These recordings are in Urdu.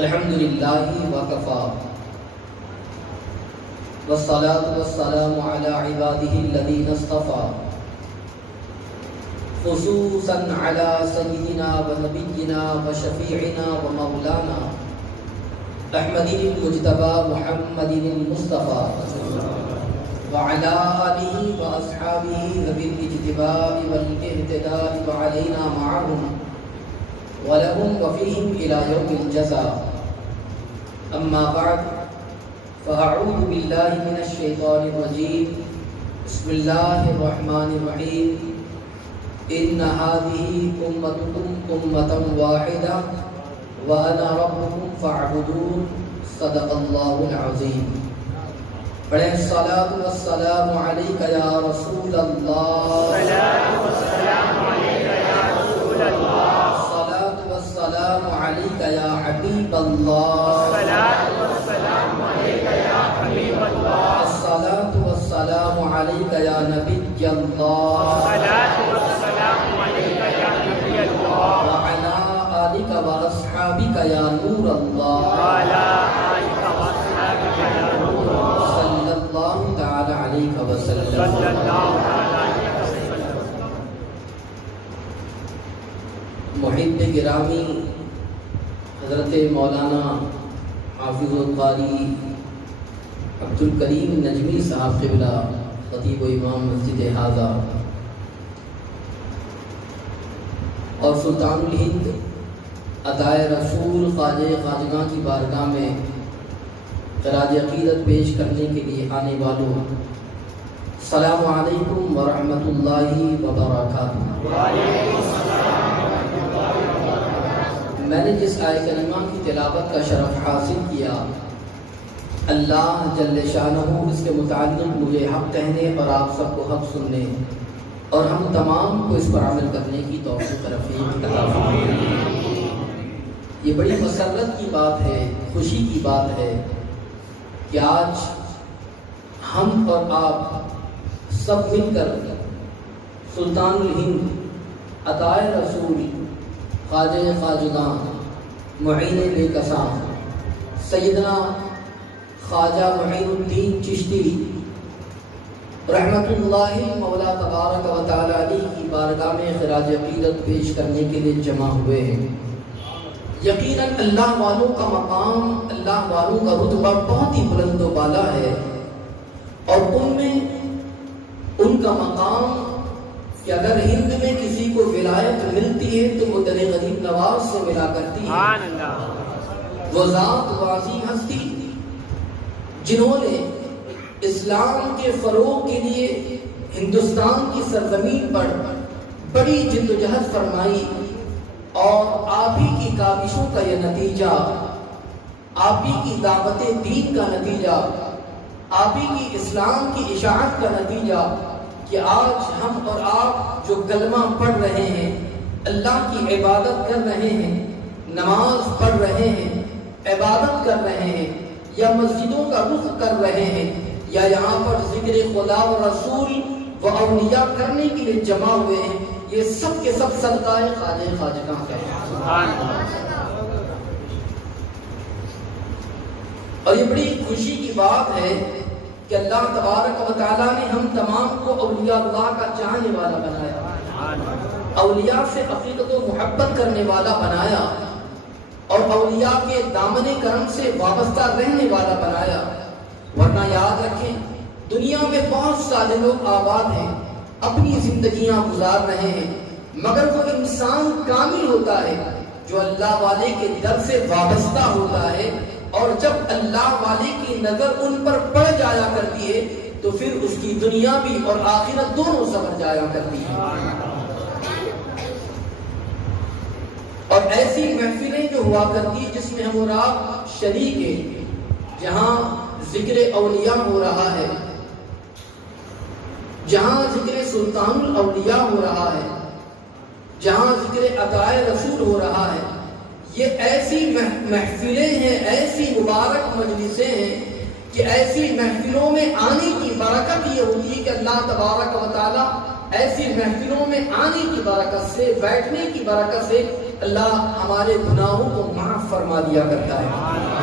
الحمدللہ وکفا والصلاة والسلام علی عبادہ الذین اصطفى خصوصا علی سیدنا و نبینا و شفیعنا و مولانا احمد المجتبی محمد المصطفى وعلى آلہ و اصحابہ ذوی الاجتباء والاہتداء وعلینا معهم ولهم وفيهم إلى يوم الجزاء. أما بعد فأعوذ بالله من الشيطان الرجيم. بسم الله الرحمن الرحيم. إن هذه أمتكم أمة واحدة وأنا ربكم فاعبدون. صدق الله العظيم. بڑے الصلاة والسلام عليك يا رسول الله. السلام عليك يا حبيب الله. الصلاة والسلام عليك يا حبيب الله. الصلاة والسلام عليك يا نبي الله. الصلاة والسلام عليك يا نبي الله. وعلى آلك وأصحابك يا نور الله. وعلى آلك وأصحابك يا نور الله. صلى الله تعالى عليك وسلم. صلى الله تعالى عليك وسلم. محب گرامی حضرت مولانا حافظ القاری عبد الکریم نجمی صاحب قبلہ خطیب و امام مسجد حاضہ اور سلطان الہند عطائے رسول خواجہ خواجگاں کی بارگاہ میں خراج عقیدت پیش کرنے کے لیے آنے والوں، السلام علیکم ورحمۃ اللہ وبرکاتہ. وعلیکم السلام. میں نے جس آیت کریمہ کی تلاوت کا شرف حاصل کیا، اللہ جل شانہ اس کے متعلق مجھے حق کہنے اور آپ سب کو حق سننے اور ہم تمام کو اس پر عمل کرنے کی توفیق رفیق عطا فرمائے. یہ بڑی مسرت کی بات ہے، خوشی کی بات ہے کہ آج ہم اور آپ سب مل کر سلطان الہند عطائے رسول خواجہ خواجگاں معین بے کساں سیدنا خواجہ معین الدین چشتی رحمت اللہ مولا تبارک و تعالی علیہ کی بارگاہ میں خراج عقیدت پیش کرنے کے لیے جمع ہوئے ہیں. یقیناً اللہ والوں کا مقام، اللہ والوں کا رتبہ بہت ہی بلند و بالا ہے، اور ان میں ان کا مقام کہ اگر ہند میں کسی کو ولایت ملتی ہے تو وہ در غریب نواز سے ملا کرتی ہے. وہ ذات واضح ہستی جنہوں نے اسلام کے فروغ کے لیے ہندوستان کی سرزمین پر بڑی جدوجہد فرمائی، اور آپ ہی کی کاوشوں کا یہ نتیجہ، آپ ہی کی دعوت دین کا نتیجہ، آپ ہی کی اسلام کی اشاعت کا نتیجہ کہ آج ہم اور آپ جو کلمہ پڑھ رہے ہیں، اللہ کی عبادت کر رہے ہیں، نماز پڑھ رہے ہیں، عبادت کر رہے ہیں، یا مسجدوں کا رخ کر رہے ہیں، یا یہاں پر ذکر خدا و رسول و اولیاء کرنے کے لیے جمع ہوئے ہیں، یہ سب کے سب صدقہ خواجہ خواجگاں کا ہے. اور یہ بڑی خوشی کی بات ہے کہ اللہ تبارک و تعالیٰ نے ہم تمام کو اولیاء اللہ کا چاہنے والا بنایا، اولیاء سے عقیدت و محبت کرنے والا بنایا، اور اولیاء کے دامن کرم سے وابستہ رہنے والا بنایا. ورنہ یاد رکھیں، دنیا میں بہت سارے لوگ آباد ہیں، اپنی زندگیاں گزار رہے ہیں، مگر وہ انسان کامل ہوتا ہے جو اللہ والے کے در سے وابستہ ہوتا ہے، اور جب اللہ والے کی نظر ان پر پڑ جایا کرتی ہے تو پھر اس کی دنیا بھی اور آخرت دونوں سمجھ جایا کرتی ہے. اور ایسی محفلیں جو ہوا کرتی ہے جس میں ہم اور آپ شریک ہیں، جہاں ذکر اولیاء ہو رہا ہے، جہاں ذکر سلطان الاولیاء ہو رہا ہے، جہاں ذکر عطائے رسول ہو رہا ہے، یہ ایسی محفلیں ہیں، ایسی مبارک مجلسیں ہیں کہ ایسی محفلوں میں آنے کی برکت یہ ہوتی ہے کہ اللہ تبارک و تعالیٰ ایسی محفلوں میں آنے کی برکت سے، بیٹھنے کی برکت سے اللہ ہمارے گناہوں کو معاف معاف فرما دیا کرتا ہے۔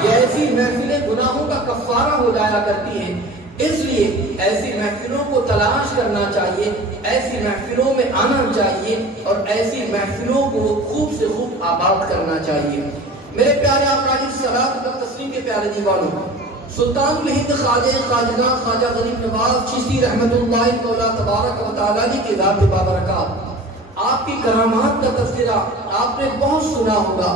یہ ایسی محفلیں گناہوں کا کفارہ ہو جایا کرتی ہیں، اس لیے ایسی محفلوں کو تلاش کرنا چاہیے، ایسی محفلوں میں آنا چاہیے اور ایسی محفلوں کو خوب سے خوب آباد کرنا چاہیے۔ میرے پیارے آقا علیہ الصلوۃ والتسلیم کے پیارے دیوانوں، سلطان الہند خواجہ خواجہ خواجہ غریب نواز چشتی رحمۃ اللہ تعالیٰ تبارک و تعالیٰ کی ذات بابرکات، آپ کی کرامات کا تذکرہ آپ نے بہت سنا ہوگا،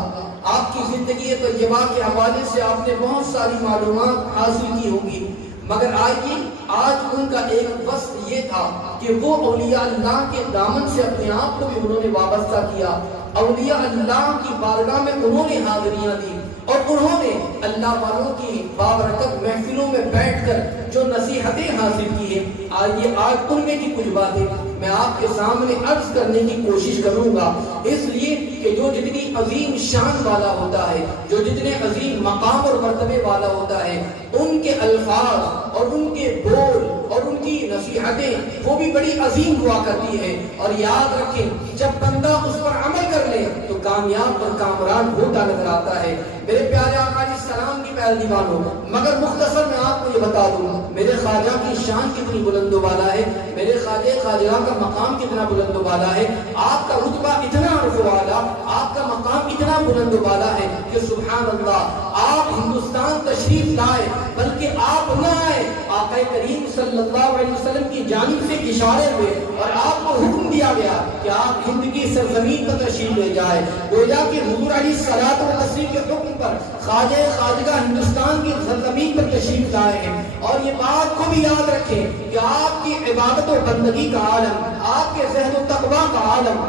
آپ کی زندگی طیبہ کے حوالے سے آپ نے بہت ساری معلومات حاصل کی ہوگی، مگر آئیے آج ان کا ایک وصف یہ تھا کہ وہ اولیاء اللہ کے دامن سے اپنے آپ کو بھی انہوں نے وابستہ کیا، اولیاء اللہ کی بارگاہ میں انہوں نے حاضریاں دی اور انہوں نے اللہ والوں کی بابرکت محفلوں میں بیٹھ کر جو نصیحتیں حاصل کی ہیں، آئیے آج ان میں کی کچھ باتیں میں آپ کے سامنے عرض کرنے کی کوشش کروں گا، اس لیے کہ جو جتنی عظیم شان والا ہوتا ہے، جو جتنے عظیم مقام اور مرتبے والا ہوتا ہے، ان کے الفاظ اور ان کے بول اور ان کی نصیحتیں وہ بھی بڑی عظیم ہوا کرتی ہے، اور یاد رکھیں جب بندہ اس پر عمل کر لے تو کامیاب اور کامران ہوتا نظر آتا ہے۔ میرے پیارے آقا علیہ السلام کی پیارے دیوانوں، مگر مختصر میں آپ کو یہ بتا دوں میرے خواجہ کی شان کتنی بلند و بالا ہے، میرے خواجہ خواجہ کا مقام کتنا بلند و بالا ہے، آپ کا رتبہ اتنا عرف والا، آپ کا مقام اتنا بلند و بالا ہے کہ سبحان اللہ، آپ ہندوستان تشریف لائے بلکہ آپ نہ آئے، آقا کریم صلی اللہ علیہ وسلم کی جانب سے اشارے ہوئے اور آپ کو حکم دیا گیا کہ آپ ہند کی سرزمین پر تشریف لے جائے، گویا کہ حضور علیہ الصلوۃ والتسلیم کے حکم پر خواجہ خواجہ ہندوستان کی سرزمین پر تشریف لائے ہیں، اور یہ بات کو بھی یاد رکھیں کہ آپ کی عبادت و بندگی کا عالم، آپ کے ذہن و تقویٰ کا عالم،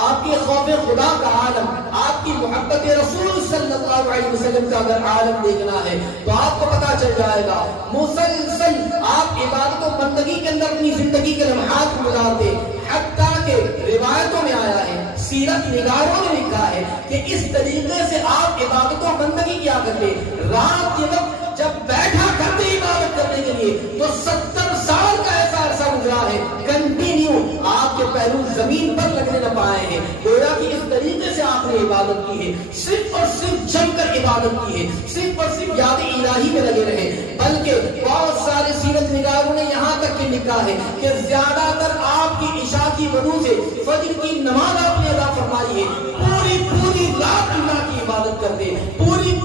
آپ کے خوف خدا کا عالم، آپ کی محبت رسول صلی اللہ علیہ وسلم کا اگر عالم دیکھنا ہے تو آپ کو پتا چل جائے گا، مسلسل آپ عبادت و بندگی کے اندر اپنی زندگی کے لمحات گزارتے، حتیٰ کہ روایتوں میں آیا ہے، سیرت نگاروں نے لکھا ہے کہ اس طریقے سے آپ عبادت و بندگی کیا کرتے، رات کے وقت جب بیٹھا کرتے عبادت کرنے کے لیے تو 70 سال کا ایسا عرصہ گزرا ہے، کنٹینیو آپ کے پہلو زمین پر لگنے نہ پائے ہیں، گویا کہ اس طریقے سے آپ نے عبادت کی ہے، صرف اور صرف جم کر عبادت کی ہے، صرف اور صرف یاد الہی میں لگے رہے، بلکہ بہت سارے سیرت نگاروں نے یہاں تک کہ لکھا ہے کہ زیادہ تر آپ کی عشاء کی وضو سے فجر کی نماز آپ نے ادا فرمائی ہے، پوری رات اللہ کی عبادت کرتے، پوری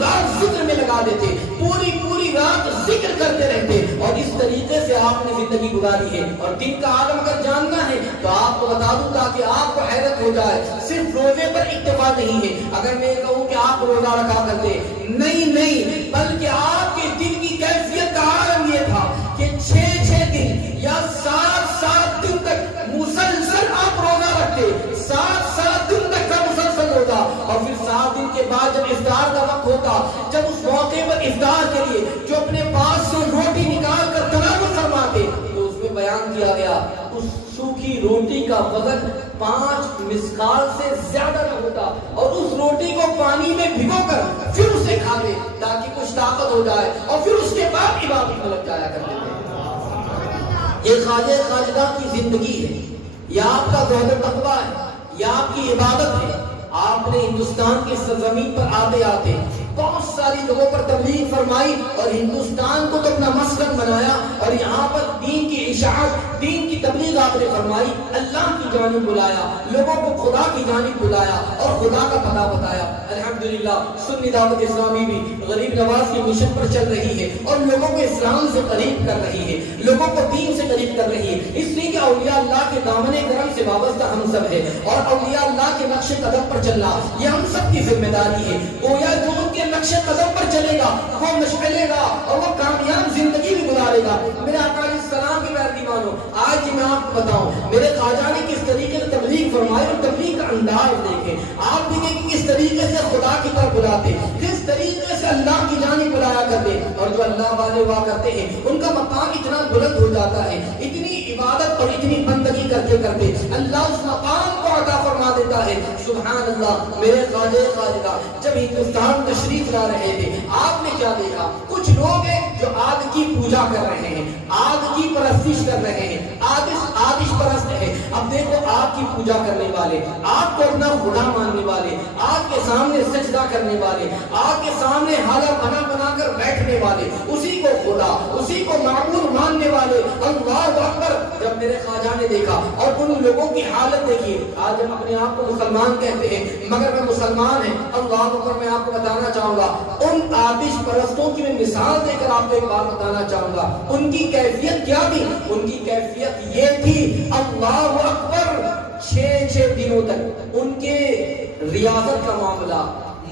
رات ذکر میں لگا دیتے، پوری رات ذکر کرتے رہتے، اور اس طریقے سے آپ نے زندگی گزاری ہے۔ اور دن کا عالم اگر جاننا ہے تو آپ کو بتا دوں تاکہ آپ کو حیرت ہو جائے، صرف روزے پر اکتفا نہیں ہے، اگر میں کہوں کہ آپ روزہ رکھا کرتے، نہیں بلکہ آپ کے دن کی کیفیت کا عالم یہ تھا کہ 6 دن یا 7 دن تک مسلسل آپ روزہ رکھتے، 7 دن تک کا مسلسل ہوتا، اور پھر 7 دن کے بعد جب افطار کا وقت ہوتا، جب اس موقع پر افطار کے لیے جو اپنے پاس سے روٹی نکال کر تناول فرماتے تو اس میں بیان کیا گیا اس سوکھی روٹی کا وزن 5 مسقال سے زیادہ نہ ہوتا، اور اس روٹی کو پانی میں بھگو کر پھر اسے کھا لے تاکہ کچھ طاقت ہو جائے، اور پھر اس کے بعد عبادت میں لگ جایا کرتے تھے۔ یہ خواجہ خواجہ کی زندگی ہے، یہ آپ کا ذہن و تقویٰ ہے، یہ آپ کی عبادت ہے۔ آپ نے ہندوستان کی سرزمین پر آتے آتے بہت ساری جگہوں پر تبلیغ فرمائی، اور ہندوستان کو تو اپنا مسکن بنایا، اور یہاں پر دین کی اشاعت، دین کی تبلیغ آپ نے فرمائی، اللہ کی جانب بلایا، لوگوں کو خدا کی جانب بلایا اور خدا کا پتہ بتایا۔ الحمدللہ سنی دعوت اسلامی بھی غریب نواز کی مشن پر چل رہی ہے اور لوگوں کو اسلام سے قریب کر رہی ہے، لوگوں کو دین سے قریب کر رہی ہے، اس لیے کہ اولیاء اللہ کے دامن کرم سے وابستہ ہم سب ہے، اور اولیاء اللہ کے نقش قدم پر چلنا یہ ہم سب کی ذمہ داری ہے۔ گویا جو ان کے نقش قدم پر چلے گا وہ مشعلے گا اور وہ کامیاب زندگی بھی گزارے گا۔ میرے آقا علیہ السلام کے پیارے دیوانوں، آج میں آپ کو بتاؤں میرے خواجہ نے کس طریقے سے تبلیغ فرمائی، اور تبلیغ کا انداز دیکھیں، آپ دیکھیں کہ کس طریقے سے خدا کی طرف بلاتے، کس طریقے سے اللہ کی جانب بلایا کرتے، اور جو اللہ والے ہوا کرتے ہیں ان کا مقام اتنا بلند ہو جاتا ہے، اتنی عبادت اور اتنی بندگی کرتے کرتے اللہ اس مقام کو عطا فرما دیتا ہے ہے سبحان اللہ میرے خواجہ خواجہ جب ہندوستان تشریف لا رہے تھے آپ نے کیا دیکھا؟ کچھ لوگ ہیں جو آگ کی پوجا کر رہے ہیں، آگ کی پرستش کر رہے ہیں، آتش پرست ہے۔ اب دیکھو آگ کی پوجا کرنے والے، آگ کو اپنا خدا ماننے والے، آگ کے سامنے سجدہ کرنے والے، آگ کے سامنے حالا بنا بنا کر بیٹھنے والے، اسی کو خدا اسی کو معبود ماننے والے، اللہ اکبر۔ جب میرے خواجہ نے دیکھا اور ان لوگوں کی حالت دیکھی، آج ہم اپنے آپ کو مسلمان کہتے ہیں مگر میں مسلمان ہیں، اللہ اکبر۔ میں آپ کو بتانا چاہوں گا ان آتش پرستوں کی میں مثال دے کر آپ کو ایک بات بتانا چاہوں گا، ان کی کیفیت کیا تھی؟ ان کی کیفیت یہ تھی اللہ اکبر، 6 دنوں تک ان کے ریاضت کا معاملہ،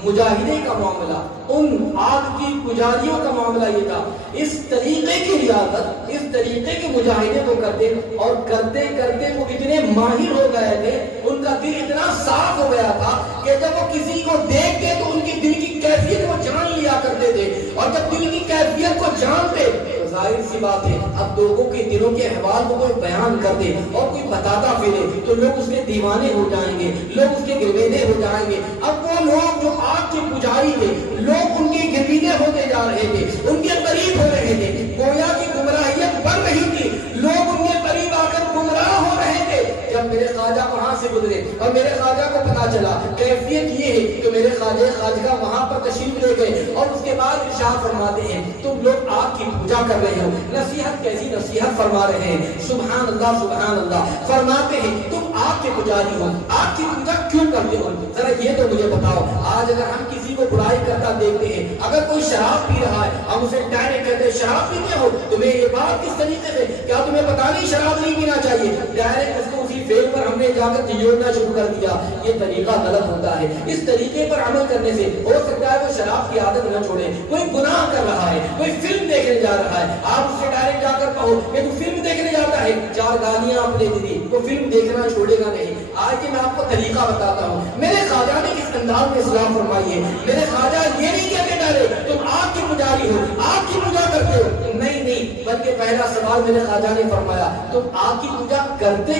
مجاہدے کا معاملہ، ان آگ کی پجاریوں کا معاملہ یہ تھا۔ اس طریقے کی ریاضت، اس طریقے کے مجاہدے کو کرتے اور کرتے کرتے وہ اتنے ماہر ہو گئے تھے، ان کا دل اتنا صاف ہو گیا تھا کہ جب وہ کسی کو دیکھتے تو ان کی دل کی کیفیت کو جان لیا کرتے تھے، اور جب دل کی کیفیت کو جانتے تو ظاہر سی بات ہے اب لوگوں کے دلوں کے احوال کو کوئی بیان کر دے اور کوئی بتاتا پھرے تو لوگ اس کے دیوانے ہو جائیں گے، لوگ اس کے گرویدے ہو جائیں گے۔ اب وہ لوگ جو آگ کے پجاری تھے، لوگ ان کے گرویدے ہوتے جا رہے تھے، ان کے قریب ہو رہے تھے، گویا کی گمراہیت بڑھ رہی تھی، لوگ ان کے قریب آ کر گمراہ ہو رہے تھے۔ جب میرے خواجہ وہاں سے گزرے اور میرے خواجہ کو پتا چلا کیفیت یہ ہے کہ میرے خواجہ وہاں پر تشریف لے گئے اور اس کے بعد ارشاد فرماتے ہیں تم لوگ آگ کی پوجا کر رہے ہو، نصیحت کیسی نصیحت فرما رہے ہیں، سبحان اللہ سبحان اللہ۔ فرماتے ہیں تم آگ کے پجاری ہو، آگ کی پوجا کیوں کرتے ہو؟ ذرا یہ تو مجھے بتاؤ۔ آج اگر ہم کسی کو برائی کرتا دیکھتے ہیں، اگر کوئی شراب پی رہا ہے ہم اسے ڈائریکٹ کہتے ہیں شراب پیتے ہو، تمہیں یہ بات کس طریقے سے، کیا تمہیں پتا نہیں شراب نہیں پینا چاہیے؟ ڈائریکٹ اس کو اسی فیل پر ہم نے جا کر جھنجھوڑنا شروع کر دیا۔ یہ طریقہ غلط ہوتا ہے۔ اس طریقے پر عمل کرنے سے ہو سکتا ہے وہ شراب کی عادت نہ چھوڑے، کوئی گناہ کر رہا ہے، کوئی فلم دیکھنے جا رہا ہے، آپ اس سے ڈائریکٹ جا کر کہو کہ تو فلم دیکھنے جاتا ہے، 4 گالیاں آپ نے دی، وہ فلم دیکھنا چھوڑے گا نہیں۔ آج میں آپ کو طریقہ بتاتا ہوں، میرے خواجہ نے کس انداز میں اسلام فرمائی ہے۔ میرے خواجہ یہ نہیں کہتے ڈائریکٹ تم آگ کی پجاری ہو، آگ کی پوجا کرتے ہو، نہیں، بلکہ پہلا سوال میرے خواجہ نے فرمایا تم آگ کی پوجا کرتے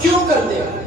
کیوں کرتے ہو؟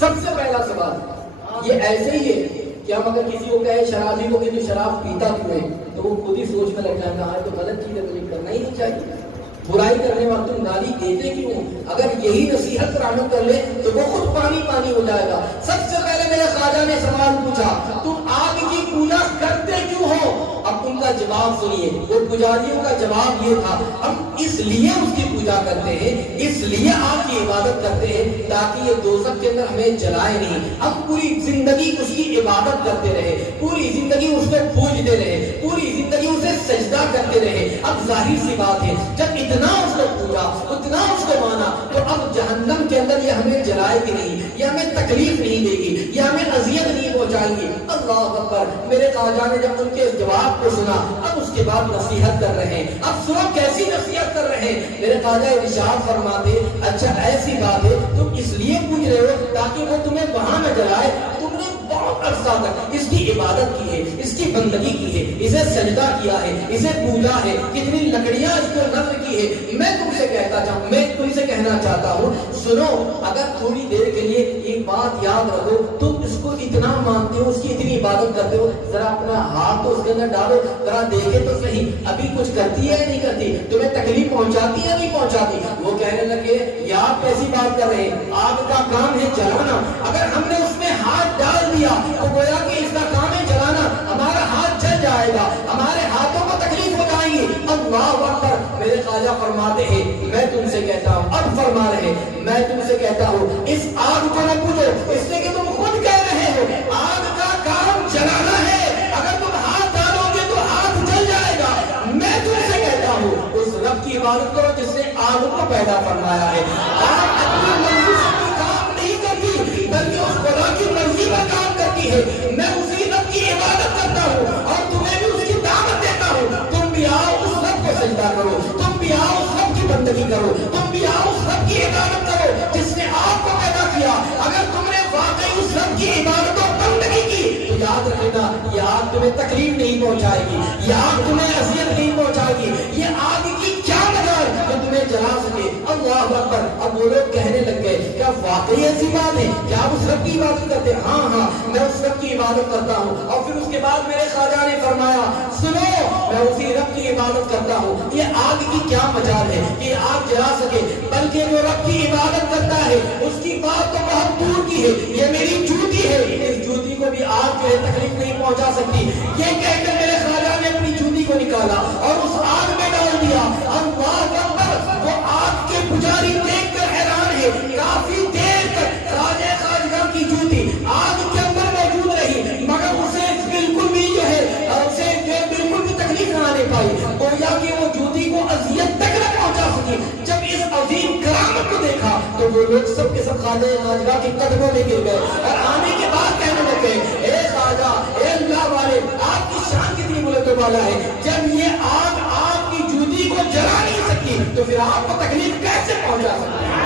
سب سے پہلا سوال یہ ایسے ہی ہے کہ ہم اگر کسی کو کہے شرابی کو کہ تو شراب پیتا کیوں ہے تو وہ خود ہی سوچ میں لگ جائے گا ہاں تو غلط چیز ہے، مجھے کرنا ہی نہیں چاہیے۔ برائی کرنے والے تم گالی دیتے کیوں؟ اگر یہی نصیحت پر عمل کر لے تو وہ خود پانی پانی ہو جائے گا۔ سب سے پہلے میرے خواجہ نے سوال پوچھا تم آگ کی پوجا کرتے کیوں ہو؟ اب ان کا جواب سنیے، وہ پجاریوں کا جواب یہ تھا ہم اس لیے اس کی پوجا کرتے ہیں، اس لیے آگ کی عبادت کرتے ہیں تاکہ یہ دوزخ کے اندر ہمیں جلائے نہیں، ہم پوری زندگی اس کی عبادت کرتے رہے، پوری زندگی اس کو پوجتے رہے، پوری زندگی اسے سجدہ کرتے رہے۔ اب ظاہر سی بات ہے جب اتنا اس کو پوجا، اتنا اس کو مانا تو اب جہنم کے اندر یہ ہمیں جلائے گی نہیں، یہ ہمیں تکلیف نہیں دے گی، یہ ہمیں اذیت نہیں پہنچائے گی۔ اللہ اکبر۔ میرے خواجہ نے جب ان کے جواب کو سنا اب اس کے بعد نصیحت کر رہے ہیں۔ اب سنو کیسی نصیحت کر رہے ہیں۔ میرے خواجہ ارشاد فرماتے اچھا ایسی بات ہے تم اس لیے پوچھ رہے ہو تاکہ وہ تمہیں وہاں نہ جلائے، تم نے بہت عرصہ تک اس کی عبادت کی ہے، اس کی بندگی کی ہے، اسے سجدہ کیا ہے، اسے پوجا ہے، کتنی لکڑیاں اس کو نذر کی ہے۔ میں تم سے کہنا چاہتا ہوں سنو اگر تھوڑی دیر کے لیے ایک بات یاد رکھو، تم اس کو اتنا مانتے ہو، اس کی اتنی عبادت کرتے ہو، ذرا اپنا ہاتھ تو اس کے اندر ڈالو، ذرا دیکھے تو صحیح ابھی کچھ کرتی ہے یا نہیں کرتی، تمہیں تکلیف پہنچاتی ہے یا نہیں پہنچاتی۔ وہ کہنے لگے یار کیسی بات کر رہے ہیں، آگ کا کام ہے جلانا، اگر ہم نے اس میں ہاتھ ڈال دیا تو گویا کہ اس کا کام ہے جلانا، ہمارا ہاتھ جل جائے گا، ہمارے ہاتھوں کو تکلیف ہو جائے گی۔ اللہ اکبر۔ میرے خواجہ فرماتے ہیں میں تم سے کہتا ہوں، اب فرما رہے میں تم سے کہتا ہوں اس آگ کو نہ پوچھو، اس لیے کہ تم خود کہہ رہے ہو آگ کا کام جلانا ہے، اگر تم ہاتھ ڈالو گے تو ہاتھ جل جائے گا۔ میں تم سے کہتا ہوں اس رب کی عبادت کرو جس نے آگ کو پیدا فرمایا ہے۔ آگ اپنی مرضی سے کام نہیں کرتی بلکہ اس خدا کی مرضی پر کام کرتی ہے۔ میں اسی رب کی عبادت کرتا ہوں اور تمہیں بھی اس کی دعوت دیتا ہوں، تم بھی آؤ اس رب کو سجدہ کرو، تم بھی آؤ اس رب کی بندگی کرو، تم بھی آؤ اس رب کی عبادت کرو جس نے آپ کو پیدا کیا۔ اگر تم نے واقعی اس رب کی عبادت اور بندگی کی تو یاد رکھنا یہ آگ تمہیں تکلیف نہیں پہنچائے گی، یہ آگ تمہیں اذیت نہیں پہنچائے گی، یہ آگ کی کیا مدار جو تمہیں میں جلا سکے۔ اللہ اکبر۔ اب وہ لوگ کہنے لگ گئے کیا واقعی ایسی بات ہے؟ کیا آپ اس رب کی عبادت کرتے ہیں؟ ہاں ہاں میں اس رب کی عبادت کرتا ہوں۔ اور پھر اس کے بعد میرے خواجہ نے فرمایا سنو میں اسی رب کی عبادت کرتا ہوں۔ یہ آگ کی کیا مجال ہے کہ آگ جلا سکے، بلکہ جو رب کی عبادت کرتا ہے اس کی بات تو بہت دور کی ہے، یہ میری جوتی ہے، اس جوتی کو بھی آگ جو ہے تکلیف نہیں پہنچا سکتی۔ یہ کہہ کر میرے خواجہ نے اپنی جوتی کو نکالا اور اس آگ میں ڈال دیا۔ اللہ اکبر۔ وہ آگ کے پجاری دیکھ کر حیران ہے، کافی دیر تک خواجہ خواجگاں کی جوتی آگ کے اندر موجود رہی، مگر اسے بالکل بھی جو ہے اسے بالکل بھی تکلیف نہ آنے پائی، گویا کہ وہ جوتی کو اذیت تک نہ پہنچا سکی۔ جب اس عظیم کرامت کو دیکھا تو وہ لوگ سب کے سب خواجہ خواجگاں کے قدموں میں گر گئے اور آنے کے بعد کہنے لگے اے خواجہ، اے اللہ والے، آپ کی شان کتنی بلند و بالا ہے، جب یہ آگ آپ کی جوتی کو جلا نہیں سکی تو پھر آپ کو تکلیف کیسے پہنچا سکتی ہے؟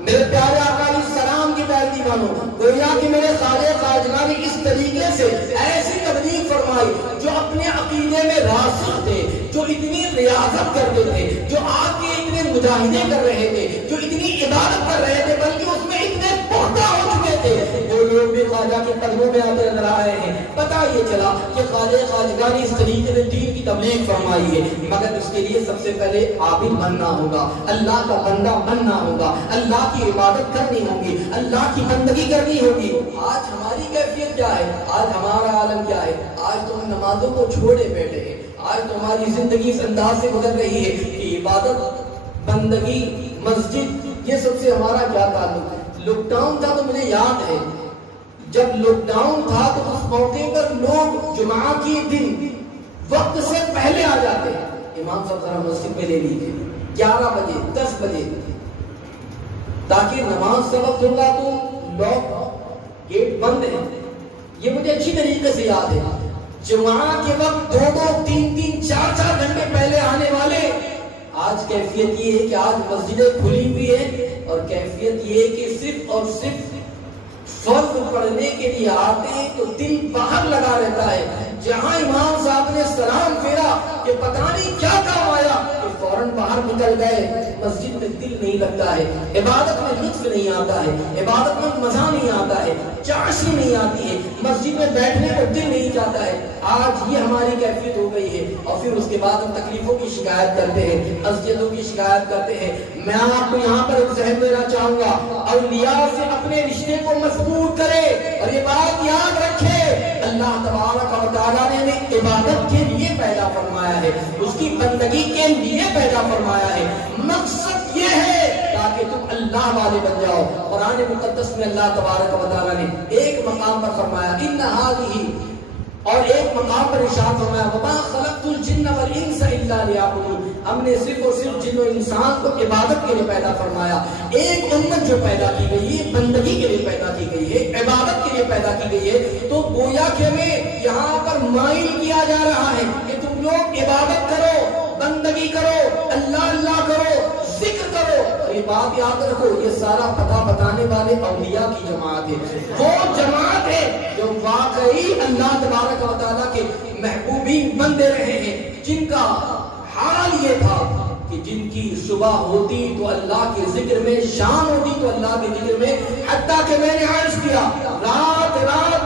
میرے پیارے آقا علیہ السلام کی پیروی مانو، گویا کہ میرے خواجہ خواجگاں نے اس طریقے سے ایسی تبلیغ فرمائی جو اپنے عقیدے میں راسخ تھے، جو اتنی ریاضت کرتے تھے، جو آگ کے اتنے مجاہدے کر رہے تھے، جو اتنی عبادت کر رہے تھے، بلکہ اس میں اتنے پختہ ہو چکے تھے، وہ لوگ بھی خواجہ کے قدموں میں آتے نظر آ رہے ہیں۔ پتہ یہ چلا کہ خواجہ خواجگاں نے اس طریقے سے دین کی تبلیغ فرمائی ہے، مگر اس کے لیے سب سے پہلے عابد بننا ہوگا، اللہ کا بندہ بننا ہوگا، اللہ کی عبادت کرنی ہوگی، اللہ کی بندگی کرنی ہوگی۔ آج ہماری کیفیت کیا ہے؟ آج ہمارا عالم کیا ہے؟ آج تو ہم نمازوں کو چھوڑے بیٹھے ہیں، آج تو ہماری زندگی اس انداز سے گزر رہی ہے کہ عبادت، بندگی، مسجد، یہ سب سے ہمارا کیا تعلق ہے؟ لاک ڈاؤن تھا تو مجھے یاد ہے جب لاک ڈاؤن تھا تو اس موقع پر لوگ جمعہ کے دن وقت سے پہلے آ جاتے ہیں، امام صاحب ذرا مسجد میں لے لیجیے 11 بجے 10 بجے تاکہ نماز کا وقت ہوگا تو لوگ گیٹ بند ہے۔ یہ مجھے اچھی طریقے سے یاد ہے، جمعہ کے وقت 2-2 3-3 4-4 گھنٹے پہلے آنے والے۔ آج کیفیت یہ ہے کہ آج مسجدیں کھلی ہوئی ہیں اور کیفیت یہ ہے کہ صرف اور صرف فرض پڑھنے کے لیے آتے ہیں تو دل باہر لگا رہتا ہے۔ جہاں امام صاحب نے سلام پھیرا کہ پتہ نہیں کیا کام آیا کہ فوراً باہر نکل گئے، مسجد میں دل نہیں لگتا ہے، عبادت میں لطف نہیں آتا ہے، عبادت میں مزہ نہیں آتا ہے، چاشنی نہیں آتی ہے، مسجد میں بیٹھنے کو دل نہیں چاہتا ہے۔ آج یہ ہماری کیفیت ہو گئی ہے اور پھر اس کے بعد ہم تکلیفوں کی شکایت کرتے ہیں، اذیتوں کی شکایت کرتے ہیں۔ میں آپ کو یہاں پر ایک ذہن دینا چاہوں گا، اولیاء سے اپنے رشتے کو مضبوط کرے اور یہ بات یاد رکھے اللہ تبارک و تعالیٰ نے ہمیں عبادت کے لیے پیدا فرمایا ہے، اس کی بندگی کے لیے پیدا فرمایا ہے، مقصد یہ ہے تاکہ تم اللہ والے بن جاؤ۔ قرآن مقدس میں اللہ تبارک و تعالیٰ نے ایک مقام پر فرمایا ان ھذہ، اور ایک مقام پر ارشاد فرمایا وما خلقت الجن والانس الا لیعبدون، ہم نے صرف اور صرف جن و انسان کو عبادت کے لیے پیدا فرمایا۔ ایک امت جو پیدا کی گئی ہے بندگی کے لیے پیدا کی گئی ہے، عبادت کے لیے پیدا کی گئی ہے، تو گویا کہ ہمیں یہاں پر مائل کیا جا رہا ہے کہ تم لوگ عبادت کرو، بندگی کرو، اللہ اللہ کرو، ذکر کرو۔ یہ بات یاد رکھو، یہ سارا پتہ بتانے والے اولیاء کی جماعت ہے، وہ جماعت ہے جو واقعی اللہ تبارک و تعالیٰ کے محبوبین بندے رہے ہیں، جن کا حال یہ تھا کہ جن کی صبح ہوتی تو اللہ کے ذکر میں، شام ہوتی تو اللہ کے ذکر میں، حتیٰ کہ میں نے عرض کیا رات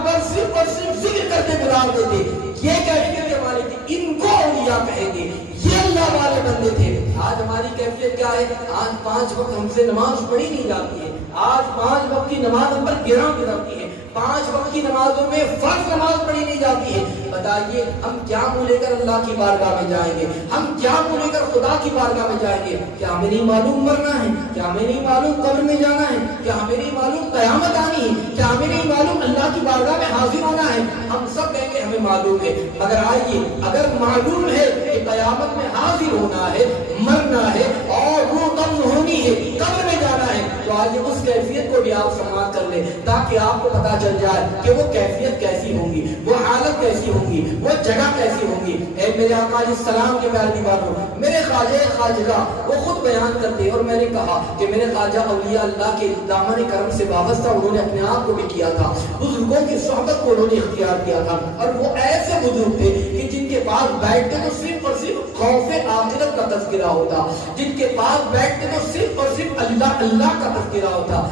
بھر صرف اور صرف ذکر کرتے گزار دیتے۔ یہ کیفیت ہماری تھی، ان کو اولیاء کہیں گے، یہ اللہ والے بندے تھے۔ آج ہماری کیفیت کیا ہے؟ آج 5 وقت ہم سے نماز پڑھی نہیں جاتی ہے، آج 5 وقت کی نماز ہم پر گراں گراتی ہے، 5 وقت کی نمازوں میں فرض نماز پڑھی نہیں جاتی ہے۔ بتائیے ہم کیا منہ لے کر اللہ کی بارگاہ میں جائیں گے؟ ہم کیا منہ لے کر خدا کی بارگاہ میں جائیں گے؟ کیا ہمیں نہیں معلوم مرنا ہے؟ کیا ہمیں نہیں معلوم قبر میں جانا ہے؟ کیا ہمیں نہیں معلوم قیامت آنی ہے؟ کیا ہمیں نہیں معلوم اللہ کی بارگاہ میں حاضر ہونا ہے؟ ہم سب کہیں گے ہمیں معلوم ہے، مگر آئیے اگر معلوم ہے کہ قیامت میں حاضر ہونا ہے، مرنا ہے اور روح قبض ہونی ہے، قبر میں جانا ہے، تو آئیے اس کیفیت کو بھی آپ سماعت کر لیں تاکہ آپ کو پتا چل جائے کہ وہ کیفیت کیسی ہوگی، وہ حالت کیسی ہوگی، وہ جگہ کیسی ہوگی۔ اے میرے آقا علیہ السلام کے پیارے دیوانوں، میرے خواجہ خواجہ وہ خود بیان کرتے اور میں نے کہا کہ میرے خواجہ اولیاء اللہ کے دامن کرم سے وابستہ انہوں نے اپنے آپ کو بھی کیا تھا، بزرگوں کی صحبت کو انہوں نے اختیار کیا تھا، اور وہ ایسے بزرگ تھے کہ جن کے پاس بیٹھتے تو صرف اور صرف خوف آخرت کا تذکرہ ہوتا، جن کے پاس بیٹھتے تو صرف اور صرف اللہ اللہ کا تذکرہ ہوتا۔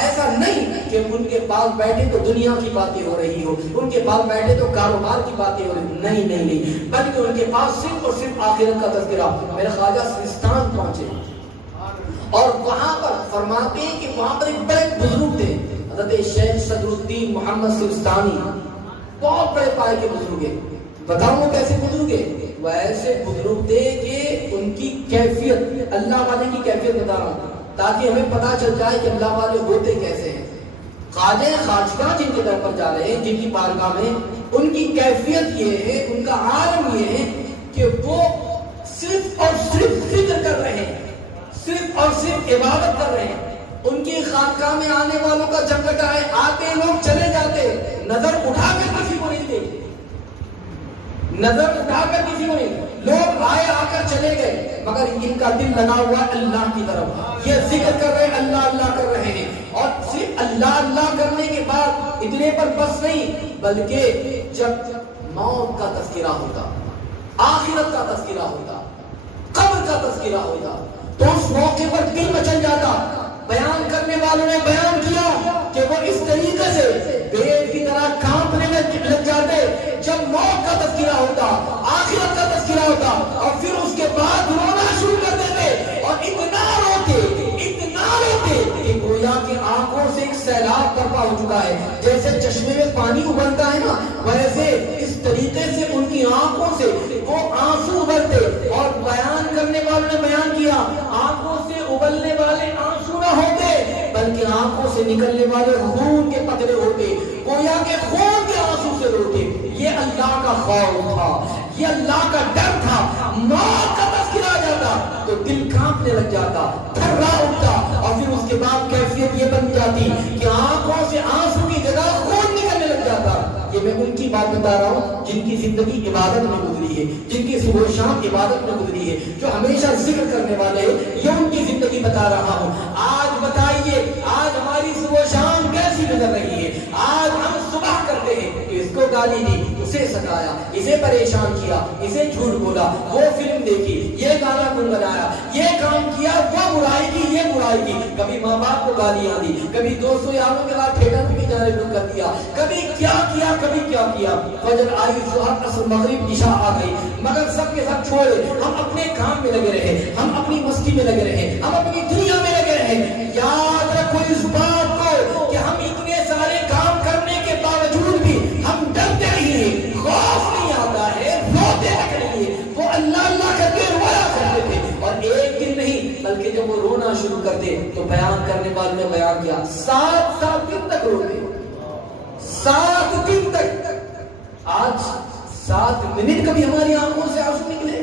ایسا نہیں کہ ان کے پاس بیٹھے تو دنیا کی باتیں ہو رہی ہو، ان کے پاس بیٹھے تو کاروبار کی باتیں ہو رہی، نہیں نہیں نہیں، بلکہ ان کے پاس صرف اور صرف آخرت کا تذکرہ۔ میرے خواجہ سرستان پہنچے اور وہاں پر فرماتے ہیں کہ وہاں پر ایک بڑے بزرگ تھے، حضرت شیخ صدر الدین محمد سرستانی، بہت بڑے پائے کے بزرگ ہیں۔ بتاؤں وہ کیسے بزرگ ہیں؟ وہ ایسے بزرگ تھے کہ ان کی کیفیت، اللہ والے کی کیفیت بتا رہا ہوں تاکہ ہمیں پتا چل جائے کہ اللہ والے ہوتے کیسے ہیں۔ خواجہ خواجہ جن کے در پر جا رہے ہیں، جن کی بارگاہ میں، ان کی کیفیت یہ ہے، ان کا عالم یہ ہے کہ وہ صرف اور صرف فکر کر رہے ہیں، صرف اور صرف عبادت کر رہے ہیں۔ ان کی خانقاہ میں آنے والوں کا جھنگٹا ہے، آتے لوگ چلے جاتے، نظر اٹھا کر کسی کو نہیں دیکھتے، نظر اٹھا کر کسی کو نہیں، لوگ آئے آ کر چلے گئے، مگر ان کا دل لگا ہوا اللہ کی طرف، یہ ذکر کر رہے ہیں، اللہ اللہ کر رہے ہیں، اور صرف اللہ اللہ کرنے کے بعد اتنے پر بس نہیں، بلکہ جب موت کا تذکرہ ہوتا، آخرت کا تذکرہ ہوتا، قبر کا تذکرہ ہوتا، تو اس موقع پر دل مچل جاتا۔ بیان کرنے والوں نے بیان کیا کہ وہ اس طریقے سے بھیڑ کی طرح کانپنے میں لگ جاتے جب موت کا تذکرہ ہوتا، آخرت کا تذکرہ ہوتا، اور پھر اس کے بعد رونا شروع کر دیتے، اور اتنا روتے کہ گویا کی آنکھوں سے ایک سیلاب برپا ہو چکا ہے، جیسے چشمے میں پانی ابلتا ہے نا، ویسے اس طریقے سے ان کی آنکھوں سے وہ آنسو ابلتے۔ اور بیان کرنے والوں نے بیان کیا، آنکھوں سے ابلنے والے آنسو نہ ہوتے بلکہ آنکھوں سے نکلنے والے خون کے قطرے ہوتے، گویا کے خون کے آنسو سے روتے۔ یہ اللہ کا خوف تھا، یہ اللہ کا ڈر تھا۔ موت کا تذکرہ آ جاتا تو دل کانپنے لگ جاتا، تھرا اٹھتا، اور پھر اس کے بعد کیفیت یہ بن جاتی کہ آنکھوں سے آنسو کی جگہ خون نکلنے لگ جاتا۔ یہ میں ان کی بات بتا رہا ہوں جن کی زندگی عبادت میں گزری ہے، جن کی صبح و شام عبادت میں گزری ہے، جو ہمیشہ ذکر کرنے والے ہیں، یہ ان کی زندگی بتا رہا ہوں۔ آج بتائیے، آج ہماری صبح و شام کیسی گزر رہی ہے؟ آج ہم صبح کرتے ہیں کہ اس کو گالی دی، اسے ستایا، اسے پریشان کیا، اسے جھوٹ بولا، وہ فلم دیکھی، یہ گانا کن بنایا، یہ کام کیا، وہ برائی کی، یہ برائی کی، کبھی ماں باپ کو گالیاں دی، کبھی دوستوں یاروں کے ساتھ ٹھیکہ بھی جانے رک کر دیا، کبھی کیا کیا، کبھی کیا کیا۔ فجر آئی، ظہر، عصر، مغرب، عشاء آ گئی، مگر سب کے سب چھوڑے، ہم اپنے کام میں لگے رہے، ہم اپنی مستی میں لگے رہے، ہم اپنی دنیا میں لگے رہے۔ یاد رکھو اس بات کو کہ ہم اتنے سارے کام کرنے کے باوجود بھی ہم ڈرتے نہیں ہیں، خوف نہیں آتا ہے، روتے تک نہیں ہے۔ وہ اللہ اللہ کر کے رویا کرتے تھے، اور ایک دن نہیں بلکہ جب وہ رونا شروع کرتے تو بیان کرنے والوں نے بیان کیا 7 دن تک روتے، 7 دن تک۔ آج 7 منٹ کبھی ہماری آنکھوں سے آنسو نکلے؟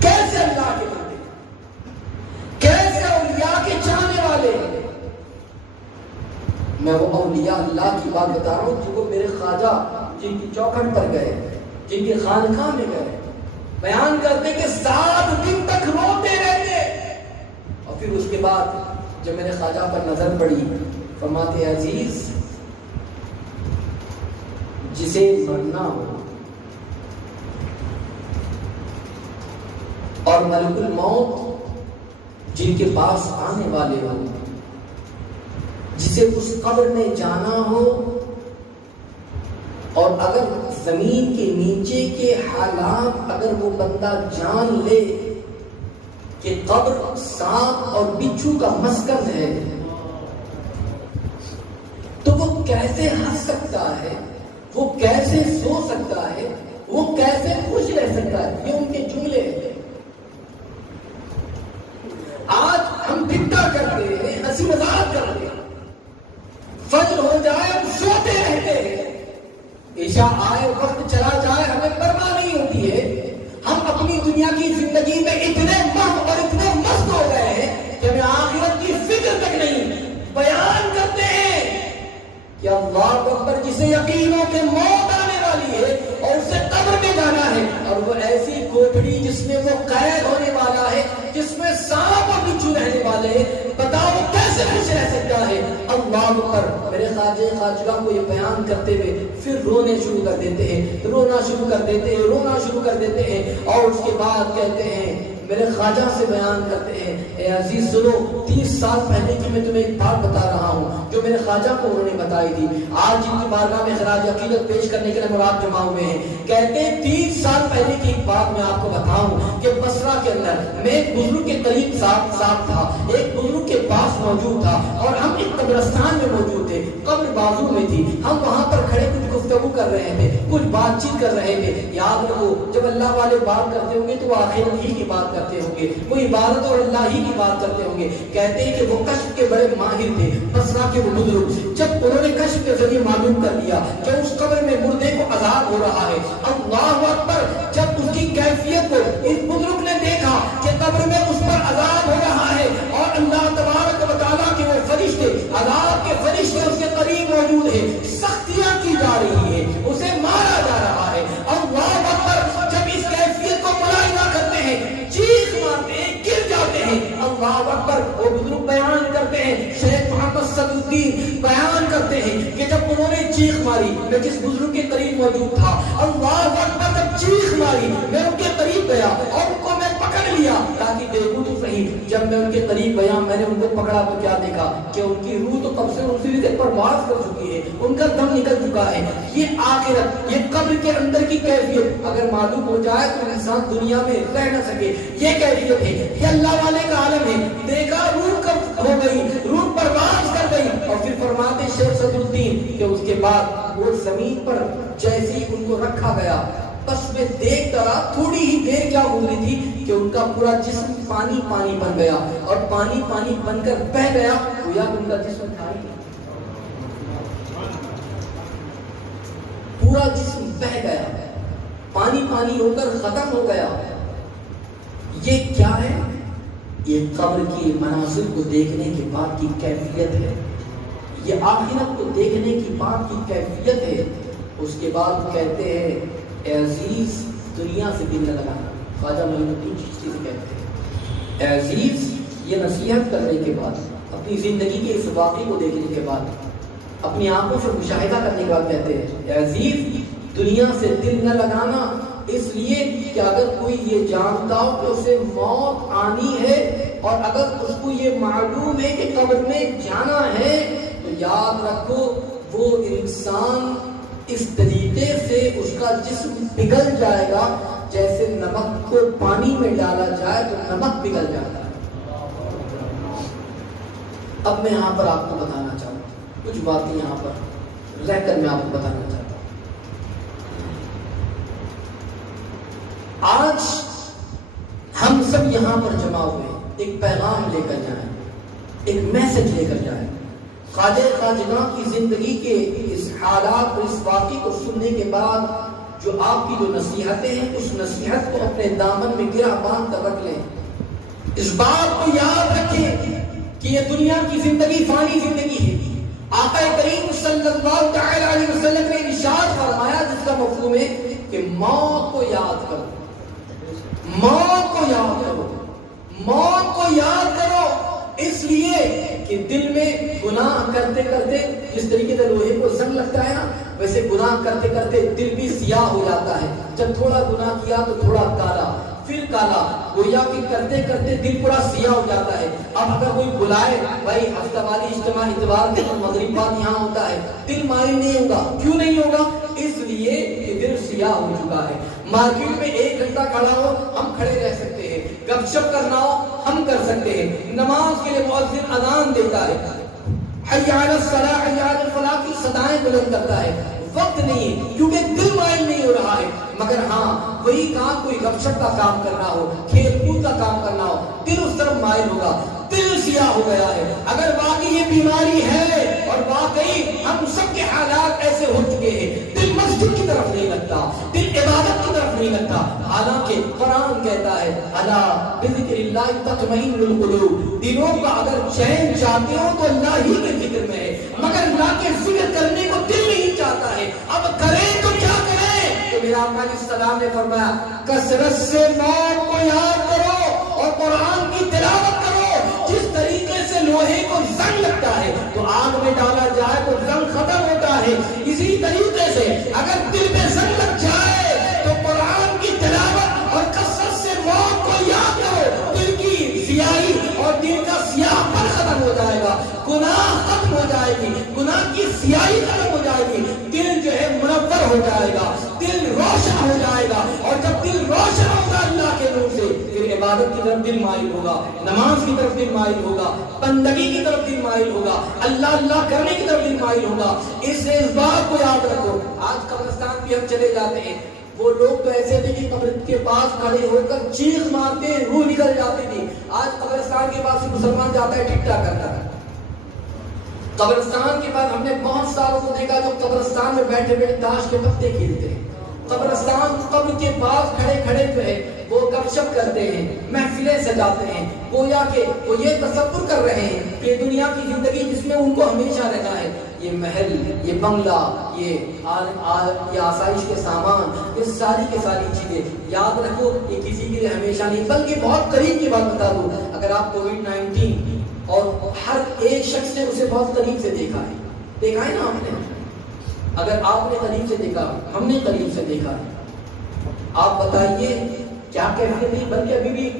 کیسے اللہ کے بندے، کیسے اولیاء کے چاہنے والے؟ میں وہ اولیاء اللہ کی بات بتا رہا ہوں جو وہ میرے خواجہ جن کی چوکھٹ پر گئے، جن کی خانقاہ میں گئے، بیان کرتے کہ 7 دن تک روتے رہتے، اور پھر اس کے بعد جب میرے خواجہ پر نظر پڑی، فرماتے عزیز جسے مرنا ہو اور ملک الموت جن کے پاس آنے والے ہو، جسے اس قبر میں جانا ہو، اور اگر زمین کے نیچے کے حالات اگر وہ بندہ جان لے کہ قبر سانپ اور بچھو کا مسکن ہے، تو وہ کیسے ہنس سکتا ہے، وہ کیسے سو سکتا ہے، وہ کیسے خوش رہ سکتا ہے؟ یہ ان کے جملے ہیں۔ آج ہم ٹھٹا کرتے ہیں، ہنسی مذاق کرتے ہیں، فجر ہو جائے ہم سوتے رہتے ہیں، عشاء آئے وقت چلا جائے ہمیں پرواہ نہیں ہوتی ہے۔ ہم اپنی دنیا کی زندگی میں اتنے مست اور اتنے مست ہو گئے والے بتاؤ وہ کیسے خوش رہ سکتا ہے؟ اللہ پر میرے خواجہ خواجگاہ کو یہ بیان کرتے ہوئے پھر رونے شروع کر دیتے ہیں، رونا شروع کر دیتے ہیں، رونا شروع کر دیتے ہیں، اور اس کے بعد کہتے ہیں میرے خواجہ سے بیان کرتے ہیں اے عزیز سنو 30 سال پہلے کی میں تمہیں ایک بات بتا رہا ہوں جو میرے خواجہ کو انہوں نے بتائی تھی، آج جن کی بارگاہ میں خراج عقیدت پیش کرنے کے لیے مراد جمع ہوئے ہیں، کہتے ہیں 30 سال پہلے کی ایک بات میں آپ کو بتاؤں کہ بصرہ کے اندر میں ایک بزرگ کے قریب ساتھ تھا، ایک بزرگ کے پاس موجود تھا اور ہم ایک قبرستان میں موجود تھے، قبر بازو میں تھی، ہم وہاں پر کھڑے کچھ گفتگو کر رہے تھے، کچھ بات چیت کر رہے تھے۔ یاد رکھو جب اللہ والے بات کرتے ہوں گے تو وہ آخرت ہی کی بات کرتے ہوں گے، وہ عبادت اور اللہ ہی کی بات کرتے ہوں گے۔ کہتے ہیں کہ وہ کشف کے بڑے ماہر تھے، بصرہ کے وہ بزرگ، جب انہوں نے کشف کے ذریعے معلوم کر لیا کہ اس قبر میں مردے کو عذاب ہو رہا ہے، اللہ اکبر، جب اس کی کیفیت کو اس بزرگ نے دیکھا کہ قبر میں اس پر عذاب ہو رہا ہے اور اللہ تبارک و تعالیٰ کے وہ فرشتے، عذاب کے فرشتے اس کے قریب موجود ہیں، سختیاں کی جا رہی ہے، اسے مارا جا رہا ہے، اللہ اکبر، جب اس کیفیت کو ملاحظہ کرتے ہیں، چیخ مارتے ہیں، گر جاتے ہیں، اللہ اکبر، وہ بزرگ بیان کرتے ہیں، شیخ محمد صدر الدین بیان کرتے ہیں کہ جب انہوں نے چیخ ماری، میں جس بزرگ کے قریب موجود تھا، اللہ اکبر، جب چیخ ماری میں ان کے قریب گیا اور ان کو میں پکڑ لیا تاکہ دیکھوں تو صحیح۔ جب میں ان کے قریب گیا میں نے ان کو پکڑا تو کیا دیکھا کہ ان کی روح تو تب سے اسی سے پرواز کر چکی ہے، ان کا دم نکل چکا ہے۔ یہ آخرت، یہ قبر کے اندر کی کیفیت اگر معلوم ہو جائے تو انسان دنیا میں رہ نہ سکے، یہ کیفیت ہے، یہ اللہ والے کا عالم ہے۔ دیکھا روح کب ہو گئی، روح پرواز کر گئی، اور پھر فرماتے شیخ صدر الدین کہ اس کے بعد وہ زمین پر جیسے ہی ان کو رکھا گیا، بس میں دیکھتا رہا، تھوڑی ہی دیر کیا گزری تھی کہ ان کا پورا جسم پانی پانی بن گیا، اور پانی پانی بن کر بہ گیا، گویا ان کا جسم تھا ہی، پورا جسم بہ گیا، پانی پانی ہو کر ختم ہو گیا۔ یہ کیا ہے؟ یہ قبر کی مناظر کو دیکھنے کے بعد کی کیفیت ہے، یہ آخرت کو دیکھنے کی بعد کی کیفیت ہے۔ اس کے بعد کہتے ہیں اے عزیز دنیا سے دل نہ لگانا، خواجہ معین الدین چشتی سے کہتے ہیں اے عزیز، یہ نصیحت کرنے کے بعد، اپنی زندگی کے اس واقعے کو دیکھنے کے بعد، اپنی آنکھوں سے مشاہدہ کرنے کے بعد کہتے ہیں اے عزیز دنیا سے دل نہ لگانا، اس لیے کہ اگر کوئی یہ جانتا ہو کہ اسے موت آنی ہے اور اگر اس کو یہ معلوم ہے کہ قبر میں جانا ہے تو یاد رکھو وہ انسان اس طریقے سے اس کا جسم پگھل جائے گا جیسے نمک کو پانی میں ڈالا جائے تو نمک پگھل جاتا ہے۔ اب میں یہاں پر آپ کو بتانا چاہتا ہوں کچھ باتیں، یہاں پر رہ کر میں آپ کو بتانا چاہتا ہوں۔ آج ہم سب یہاں پر جمع ہوئے ایک پیغام لے کر جائیں، ایک میسج لے کر جائیں۔ خواجہ خواجگاں کی زندگی کے اس حالات اور اس واقعے کو سننے کے بعد جو آپ کی جو نصیحتیں ہیں، اس نصیحت کو اپنے دامن میں گرہ باندھ کر رکھ لیں۔ اس بات کو یاد رکھیں کہ یہ دنیا کی زندگی فانی زندگی ہے۔ آقا کریم صلی اللہ تعالی علیہ وسلم نے ارشاد فرمایا جس کا مفہوم ہے کہ موت کو یاد کرو، موت کو یاد کرو، موت کو یاد کرو، اس لیے کہ دل میں گناہ کرتے کرتے جس طریقے سے لوہے کو زنگ لگتا ہے نا، ویسے گناہ کرتے کرتے دل بھی سیاہ ہو جاتا ہے۔ جب تھوڑا گناہ کیا تو تھوڑا کالا، پھر کالا، گویا کہ کرتے کرتے دل پورا سیاہ ہو جاتا ہے۔ اب اگر کوئی بلائے بھائی ہفتہ والی اجتماع اتوار کے مغرب بعد یہاں ہوتا ہے، دل مائل نہیں ہوگا۔ کیوں نہیں ہوگا؟ اس لیے کہ دل سیاہ ہو چکا ہے۔ مارکیٹ میں 1 گھنٹہ کھڑا ہو ہم کھڑے رہ سکتے ہیں، گپ شپ کرنا ہو ہم کر سکتے ہیں، نماز کے لیے مؤذن اذان دیتا ہے، حی علی الصلاۃ حی علی الفلاح کی صدائیں بلند کرتا ہے، وقت نہیں کیونکہ دل مائل نہیں ہو رہا ہے۔ مگر ہاں وہی کام کوئی گپ شپ کا کام کرنا ہو، کھیل کود کا کام کرنا ہو، دل اس طرف مائل ہوگا، دل سیاہ ہو گیا ہے۔ اگر واقعی یہ بیماری ہے اور واقعی ہم سب کے حالات ایسے ہو چکے ہیں، دل مسجد کی طرف نہیں لگتا، دل عبادت کی طرف نہیں لگتا، حالانکہ قرآن کہتا ہے الا بذکر اللہ تطمئن القلوب، دلوں کا اگر چین چاہتے ہو تو اللہ ہی کے ذکر میں ہے، مگر اللہ کے ذکر کرنے کو دل نہیں چاہتا ہے۔ اب کریں تو کیا کریں؟ تو میرا آقا علیہ السلام نے فرمایا کثرت سے موت کو یاد کرو اور قرآن کی تلاوت کرو، جس طریقے ہے. اسی طریقے سے اگر دل میں زنگ لگ جائے تو قرآن کی تلاوت اور کثرت سے موت کو یاد کرو. دل کی سیاہی اور دل کا سیاہ پن ختم ہو جائے گا, گناہ ختم ہو جائے گی, گناہ کی سیاہی ختم ہو جائے گی, دل جو ہے منور ہو جائے گا, دل روشن ہو جائے گا. اور جب دل روشن ہوگا اللہ کے نور سے, پھر عبادت کی طرف دل مائل ہوگا, نماز کی طرف دل مائل ہوگا, بندگی کی طرف دل مائل ہوگا, اللہ اللہ کرنے کی طرف دل مائل ہوگا. اس سے اس بات کو یاد رکھو. آج قبرستان بھی ہم چلے جاتے ہیں, وہ لوگ تو ایسے تھے کہ قبر کے پاس کھڑے ہو کر چیخ مارتے روح نکل جاتی تھی. آج قبرستان کے پاس مسلمان جاتا ہے ٹک ٹاک کرتا ہے. قبرستان کے بعد ہم نے بہت ساروں کو دیکھا جو قبرستان میں بیٹھے بیٹھے تاش کے پتے کھیلتے ہیں. قبرستان قبر کے پاس کھڑے کھڑے جو ہے وہ گپ شپ کرتے ہیں, محفلیں سجاتے ہیں, گویا کہ وہ یہ تصور کر رہے ہیں کہ دنیا کی زندگی جس میں ان کو ہمیشہ رہنا ہے, یہ محل, یہ بنگلہ, یہ آسائش کے سامان, یہ ساری کی ساری چیزیں یاد رکھو یہ کسی کے لیے ہمیشہ نہیں. بلکہ بہت قریب کی بات بتا دوں, اگر آپ کووڈ-19 اور ہر ایک شخص نے اسے بہت قریب سے دیکھا ہے نا آپ نے, اگر آپ نے قریب سے دیکھا, ہم نے قریب سے دیکھا ہے, آپ بتائیے کیا کیفیت نہیں. بلکہ ابھی بھی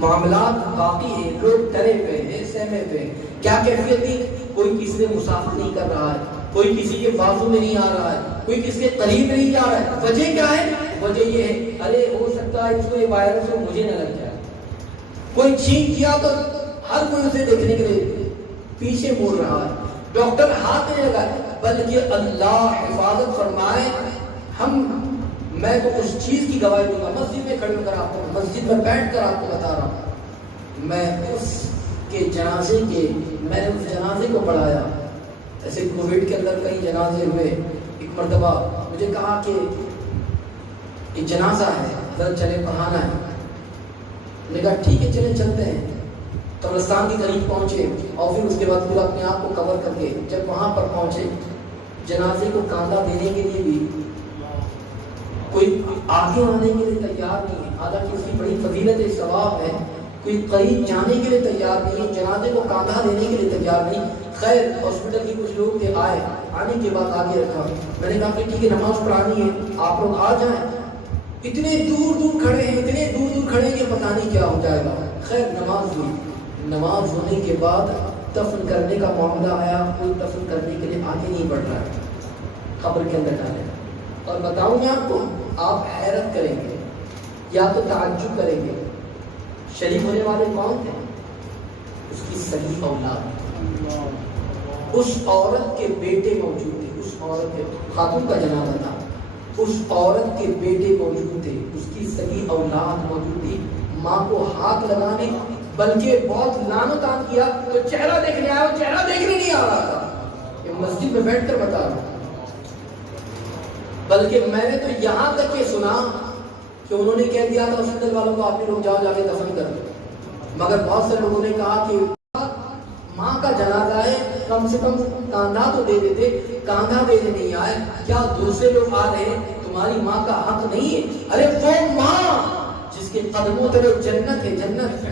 معاملات باقی ہیں, لوگ ڈرے ہوئے ہیں, سہمے ہوئے ہیں. کیا کیفیت نہیں, کوئی کسی سے مسافر نہیں کر رہا ہے, کوئی کسی کے بازو میں نہیں آ رہا ہے, کوئی کسی کے قریب نہیں جا رہا ہے. وجہ کیا ہے؟ وجہ یہ ہے ارے ہو سکتا ہے اس کو یہ وائرس ہو, مجھے نہ لگ جائے. کوئی چھینک کیا تو ہر کوئی اسے دیکھنے کے لیے پیچھے مڑ رہا ہے, ڈاکٹر ہاتھ نہیں لگا. بلکہ اللہ حفاظت فرمائے. میں تو اس چیز کی گواہی دوں گا, مسجد میں کھڑے ہو کر آپ کو, مسجد میں بیٹھ کر آپ کو بتا رہا ہوں, میں اس کے جنازے میں نے اس جنازے کو پڑھایا. ایسے کووڈ کے اندر کئی جنازے ہوئے. ایک مرتبہ مجھے کہا کہ ایک جنازہ ہے, ذرا چلے پڑھانا ہے. میں نے کہا ٹھیک ہے چلے چلتے ہیں. قبرستان کی قریب پہنچے اور پھر اس کے بعد پورا اپنے آپ کو کور کر کے جب وہاں پر پہنچے, جنازے کو کاندھا دینے کے لیے بھی کوئی آگے آنے کے لیے تیار نہیں ہے. حالانکہ اس کی بڑی فضیلت ثواب ہے, کوئی قریب جانے کے لیے تیار نہیں, جنازے کو کاندھا دینے کے لیے تیار نہیں. خیر ہاسپٹل کے کچھ لوگ تھے, آنے کے بعد آگے رکھا. میں نے کہا کہ ٹھیک ہے نماز پڑھانی ہے, آپ لوگ آ جائیں. اتنے دور دور کھڑے ہیں, اتنے دور دور کھڑے ہیں کہ پتہ نہیں کیا ہو جائے گا. خیر نماز ہوئی. نماز ہونے کے بعد دفن کرنے کا معاملہ آیا. کوئی دفن کرنے کے لیے آگے نہیں بڑھ رہا ہے, قبر کے اندر ڈالے. اور بتاؤں میں آپ کو, آپ حیرت کریں گے یا تو تعجب کریں گے. شریک ہونے والے کون تھے؟ اس کی صحیح اولاد, اس عورت کے بیٹے موجود تھے. اس عورت کے خاتون کا جنازہ تھا, اس عورت کے بیٹے موجود تھے, اس کی صحیح اولاد موجود تھی. ماں کو ہاتھ لگانے بلکہ بہت لان و تان کیا تو چہرہ دیکھنے آیا, وہ چہرہ دیکھنے نہیں آ رہا تھا. یہ مسجد میں بیٹھ کر بتا رہا ہوں. بلکہ میں نے تو یہاں تک یہ سنا کہ انہوں نے کہہ دیا تھا ہاسپٹل والوں کو آپ لوگ جاؤ جا کے دفن کر دو. مگر بہت سے لوگوں نے کہا کہ ماں کا جنازہ ہے, کم سے کم کاندھا تو دے دیتے. کاندھا دینے نہیں آئے, کیا دوسرے لوگ آ رہے ہیں, تمہاری ماں کا حق نہیں ہے؟ ارے وہ ماں جس کے قدموں تلے جنت ہے, جنت,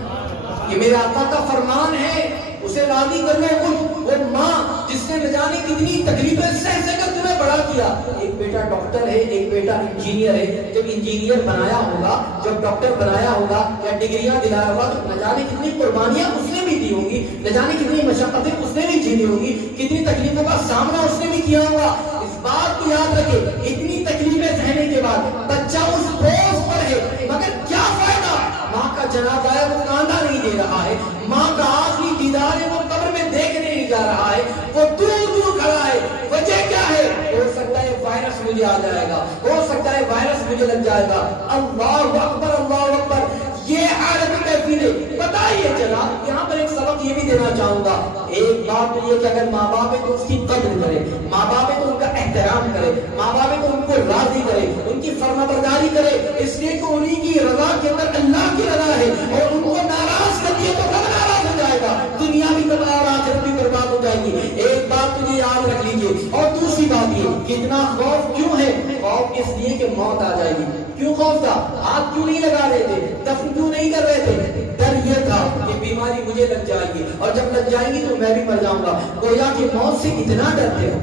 یہ میرے آقا کا فرمان ہے, اسے راضی کرنے وہ ماں جس نے نہ جانے کتنی تکلیفیں سہ سہ کر تمہیں بڑا کیا. ایک بیٹا ڈاکٹر ہے, ایک بیٹا انجینئر ہے. جب انجینئر بنایا ہوگا, جب ڈاکٹر بنایا ہوگا یا ڈگریاں دلایا ہوگا تو نہ جانے کتنی قربانیاں اس نے بھی دی ہوں گی, نہ جانے کتنی مشقتیں اس نے بھی جھیلی ہوں گی, کتنی تکلیفوں کا سامنا اس نے بھی کیا ہوگا. اس بات کو یاد رکھے, اتنی تکلیفیں سہنے کے بعد بچہ اس بوجھ پر ہے, مگر کیا فائدہ, ماں کا جنازہ ہے وہ کاندھا نہیں دے رہا ہے, ماں کا آخری دیدار ہے وہ قبر میں دیکھنے نہیں جا رہا ہے, وہ دور دور کھڑا ہے. وجہ کیا ہے؟ ہو سکتا ہے وائرس مجھے آ جائے گا, ہو سکتا ہے وائرس مجھے لگ جائے گا. اللہ اکبر, اللہ اکبر. یہ حالت کیفی ہے. بتائیے جناب, یہاں پر ایک سبق یہ بھی دینا چاہوں گا. ایک بات تو یہ کہ اگر ماں باپ ہے تو اس کی قدر کرے, ماں باپ ہے تو ان کا احترام کرے, ماں باپ ہے تو ان کو راضی کرے, ان کی فرما برداری کرے, اس لیے کہ انہیں کی رضا کے اندر اللہ کی رضا ہے, اور ان کو ناراض کر دیا تو رب ناراض ہو جائے گا, دنیا بھی تباہ اور آخرت بھی برباد ہو جائے گی. ایک بات تجھے یاد رکھ لیجیے. اور دوسری بات یہ کہ اتنا خوف کیوں ہے؟ خوف اس لیے کہ موت آ جائے گی. کیوں خوف تھا؟ ہاتھ کیوں نہیں لگا رہے تھے, دفن کیوں نہیں کر رہے تھے؟ ڈر یہ تھا کہ بیماری مجھے لگ جائے گی, اور جب لگ جائے گی تو میں بھی مر جاؤں گا. گویا کہ موت سے اتنا ڈرتے ہو,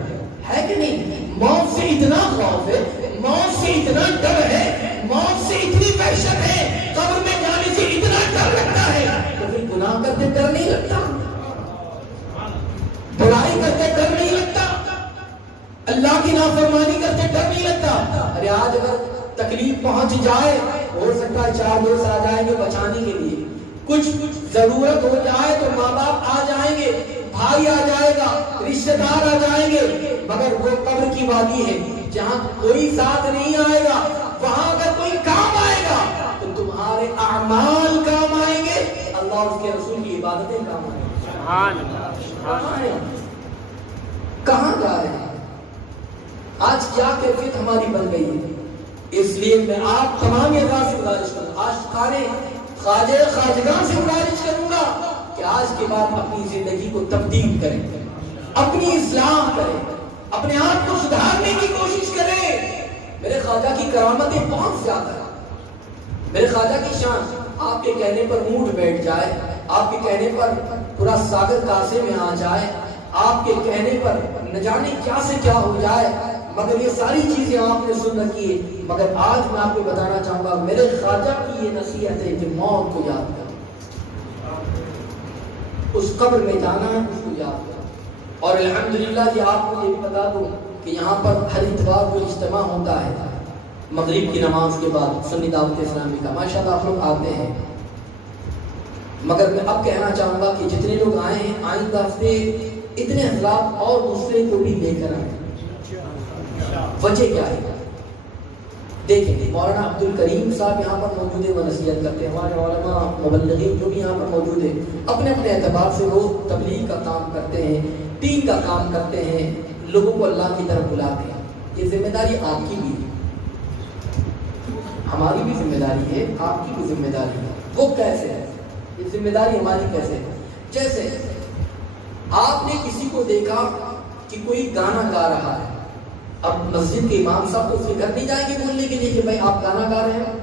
ہے کہ نہیں؟ موت سے اتنا خوف ہے، موت سے اتنا ڈر ہے، موت سے اتنی وحشت ہے، قبر میں جانے سے اتنا ڈر لگتا ہے، تو پھر گناہ کرتے ڈر نہیں لگتا؟ برائی کرتے ڈر نہیں لگتا؟ اللہ کی نافرمانی کرتے ڈر نہیں لگتا؟ ارے آج اگر تکلیف پہنچ جائے، ہو سکتا ہے 4 دوست آ جائیں گے بچانے کے لیے، کچھ ضرورت ہو جائے تو ماں باپ آ جائیں گے، بھائی آ جائے گا، رشتہ دار آ جائیں گے، مگر وہ قبر کی وادی ہے جہاں کوئی ساتھ نہیں آئے گا، وہاں اگر کوئی کام آئے گا تو تمہارے اعمال کام آئیں گے، اللہ اور اس کے رسول کی عبادتیں کام آئیں گے۔ سبحان اللہ۔ کہاں جا رہے ہیں؟ آج کیا کیفیت ہماری بن گئی ہے؟ اس لیے میں آپ تمام اعزاز سے گزارش کروں گا، عاشقان خواجہ خواجگاں سے گزارش کروں گا کہ آج کے بعد اپنی زندگی کو تبدیل کریں، اپنی اصلاح کریں، اپنے آپ کو سدھارنے کی کوشش کریں۔ میرے خواجہ کی کرامتیں بہت زیادہ ہیں، میرے خواجہ کی شان آپ کے کہنے پر اونٹ بیٹھ جائے، آپ کے کہنے پر پورا ساگر کاسے میں آ جائے، آپ کے کہنے پر نہ جانے کیا سے کیا ہو جائے، مگر یہ ساری چیزیں آپ نے سن رکھی ہے۔ مگر آج میں آپ کو بتانا چاہوں گا میرے خواجہ کی یہ نصیحت ہے کہ موت کو یاد کرو، اس قبر میں جانا ہے، اس کو یاد کرو۔ اور الحمدللہ یہ آپ کو یہ بھی بتا دوں کہ یہاں پر ہر اتوار کو اجتماع ہوتا ہے مغرب کی نماز کے بعد، سنی دعوت اسلامی کا، ماشاءاللہ آپ لوگ آتے ہیں۔ مگر میں اب کہنا چاہوں گا کہ جتنے لوگ آئے ہیں آئندہ ہفتے اتنے حضرات اور دوسرے کو بھی لے کر آئیں۔ وجہ کیا ہے؟ دیکھیں مولانا عبد الکریم صاحب یہاں پر موجود ہیں، وہ نصیحت کرتے ہیں، ہمارے علماء مبلغین جو بھی یہاں پر موجود ہیں اپنے اپنے اعتبار سے وہ تبلیغ کا کام کرتے ہیں، دین کا کام کرتے ہیں، لوگوں کو اللہ کی طرف بلاتے ہیں۔ یہ ذمہ داری آپ کی بھی ہے، ہماری بھی ذمہ داری ہے، آپ کی بھی ذمہ داری ہے۔ وہ کیسے ہے؟ یہ ذمہ داری ہماری کیسے ہے؟ جیسے آپ نے کسی کو دیکھا کہ کوئی گانا گا رہا ہے، اب مسجد کے امام صاحب تو اس کے گھر نہیں جائیں گے بولنے کے لیے کہ بھائی آپ گانا گا رہے ہیں،